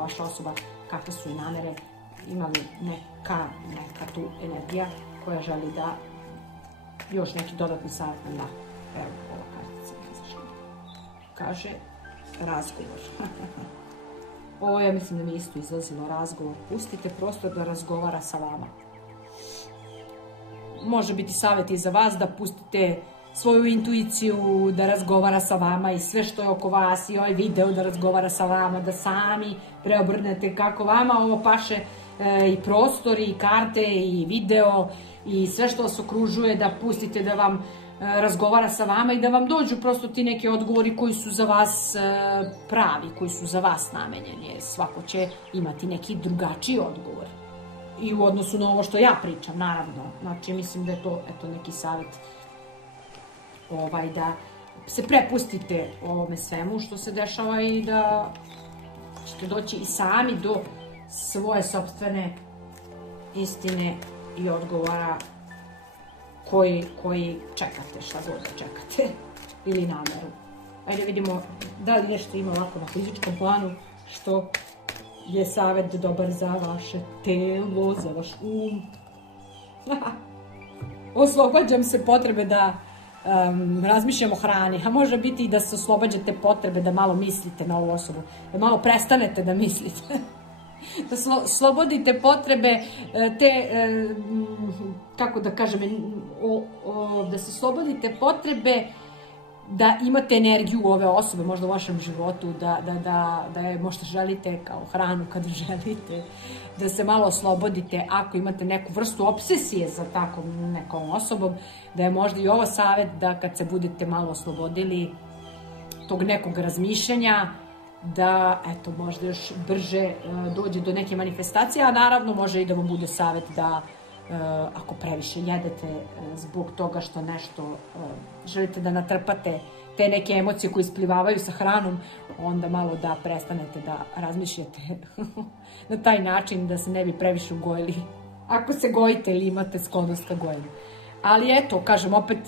vaša osoba, kakve su namere, ima li neka tu energija koja želi da još neki dodatni savjet nam da. Evo, ova kartica je izašla. Kaže razgovor. Ovo ja mislim da mi isto izlazilo razgovor. Pustite prostor da razgovara sa vama. Može biti savjet i za vas da pustite svoju intuiciju da razgovara sa vama i sve što je oko vas i ovaj video da razgovara sa vama, da sami preobrnete kako vama ovo paše, i prostor i karte i video i sve što vas okružuje, da pustite da vam razgovara sa vama i da vam dođu prosto ti neki odgovori koji su za vas pravi, koji su za vas namenjeni, jer svako će imati neki drugačiji odgovor i u odnosu na ovo što ja pričam, naravno. Znači, mislim da je to neki savjet da se prepustite ovome svemu što se dešava i da ćete doći i sami do svoje sopstvene istine i odgovora koji čekate, šta god da čekate, ili nameru. Ajde vidimo da li nešto ima ovako na fizičkom planu što je savjet dobar za vaše telo, za vaš um. Oslobađam se potrebe da razmišljam o hrani, a može biti i da se oslobađate potrebe da malo mislite na ovu osobu, da malo prestanete da mislite. Da slobodite potrebe te, kako da kažem, da se slobodite potrebe da imate energiju ove osobe možda u vašem životu, da je možda želite kao hranu kad želite, da se malo oslobodite ako imate neku vrstu obsesije za takvom nekom osobom, da je možda i ovo savjet da kad se budete malo oslobodili, tog nekog razmišljanja, da eto možda još brže dođe do neke manifestacije, a naravno može i da vam bude savjet da ako previše jedete zbog toga što nešto želite da natrpate te neke emocije koje isplivavaju sa hranom, onda malo da prestanete da razmišljate na taj način da se ne bi previše ugojili. Ako se gojite ili imate sklonost ka gojenju. Ali eto, kažem, opet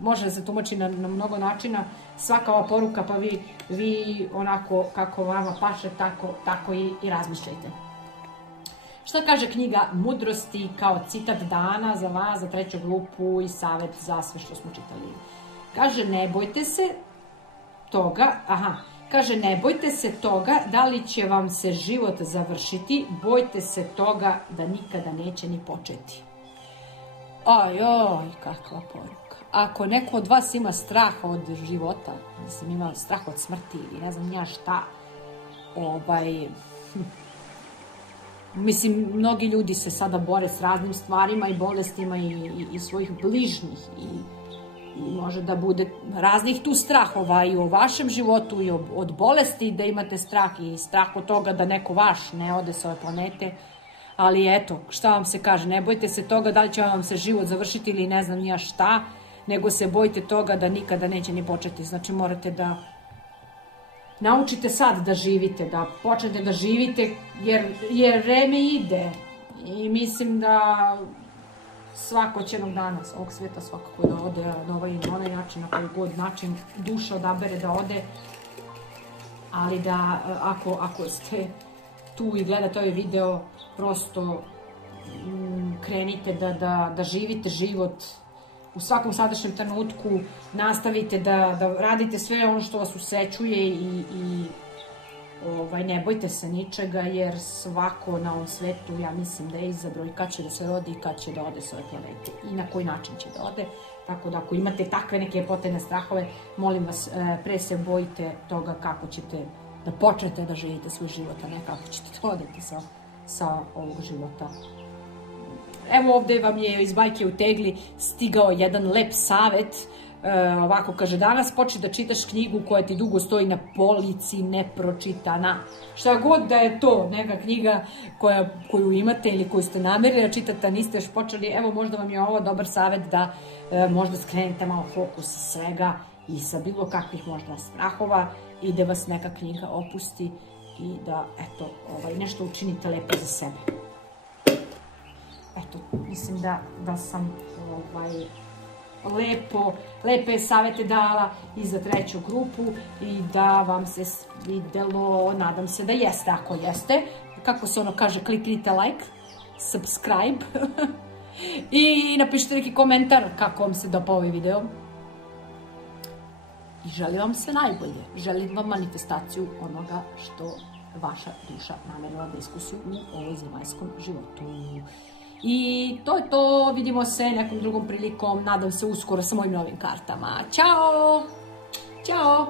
može da se tumači na mnogo načina. Svaka ova poruka, pa vi onako kako vama paše, tako i razmišljajte. Šta kaže knjiga Mudrosti kao citat dana za vas, za treću grupu i savjet za sve što smo čitali? Kaže, ne bojte se toga da li će vam se život završiti, bojte se toga da nikada neće ni početi. Oj, kakva poruka. Ako neko od vas ima straha od života, mislim, ima strah od smrti ili ne znam ja šta, mislim, mnogi ljudi se sada bore s raznim stvarima i bolestima i svojih bližnjih i može da bude raznih tu strahova i u vašem životu i od bolesti da imate strah i strah od toga da neko vaš ne ode sa ove planete. Ali eto, šta vam se kaže, ne bojte se toga da li će vam se život završiti ili ne znam nija šta, nego se bojte toga da nikada neće ni početi. Znači morate da naučite sad da živite, da počnete da živite, jer vreme ide. I mislim da svako će jednog dana s ovog svijeta svakako da ode na ovaj i na onaj način, na koji god način duša odabere da ode. Ali da ako ste tu i gledate ovaj video, prosto krenite da živite život u svakom sadašnjem trenutku, nastavite da radite sve ono što vas usrećuje i ne bojte se ničega, jer svako na ovom svetu, ja mislim da je izabrao i kad će da se rodi i kad će da ode s ove planete i na koji način će da ode. Tako da ako imate takve neke potrebne strahove, molim vas, pre se bojite toga kako ćete da počnete da živite svoj život, a ne kako ćete da odete sa ovog života. Evo ovde vam je iz bajke u tegli stigao jedan lep savet. Ovako kaže, danas počni da čitaš knjigu koja ti dugo stoji na polici nepročitana. Šta god da je to, neka knjiga koju imate ili koju ste namerili da čitate, niste još počeli, evo možda vam je ovo dobar savet da možda skrenete malo fokus svega i sa bilo kakvih možda strahova i da vas neka knjiga opusti i da eto, nešto učinite lepo za sebe. Eto, mislim da sam lepe savete dala i za treću grupu i da vam se svidelo, nadam se da jeste. Ako jeste, kako se ono kaže, kliknite like, subscribe i napišite neki komentar kako vam se dopao ovaj video. I želim vam sve najbolje, želim vam manifestaciju onoga što vaša duša namerila da iskusi u ovoj zemaljskom životu. I to je to, vidimo se nekom drugom prilikom, nadam se uskoro sa mojim novim kartama. Ćao! Ćao!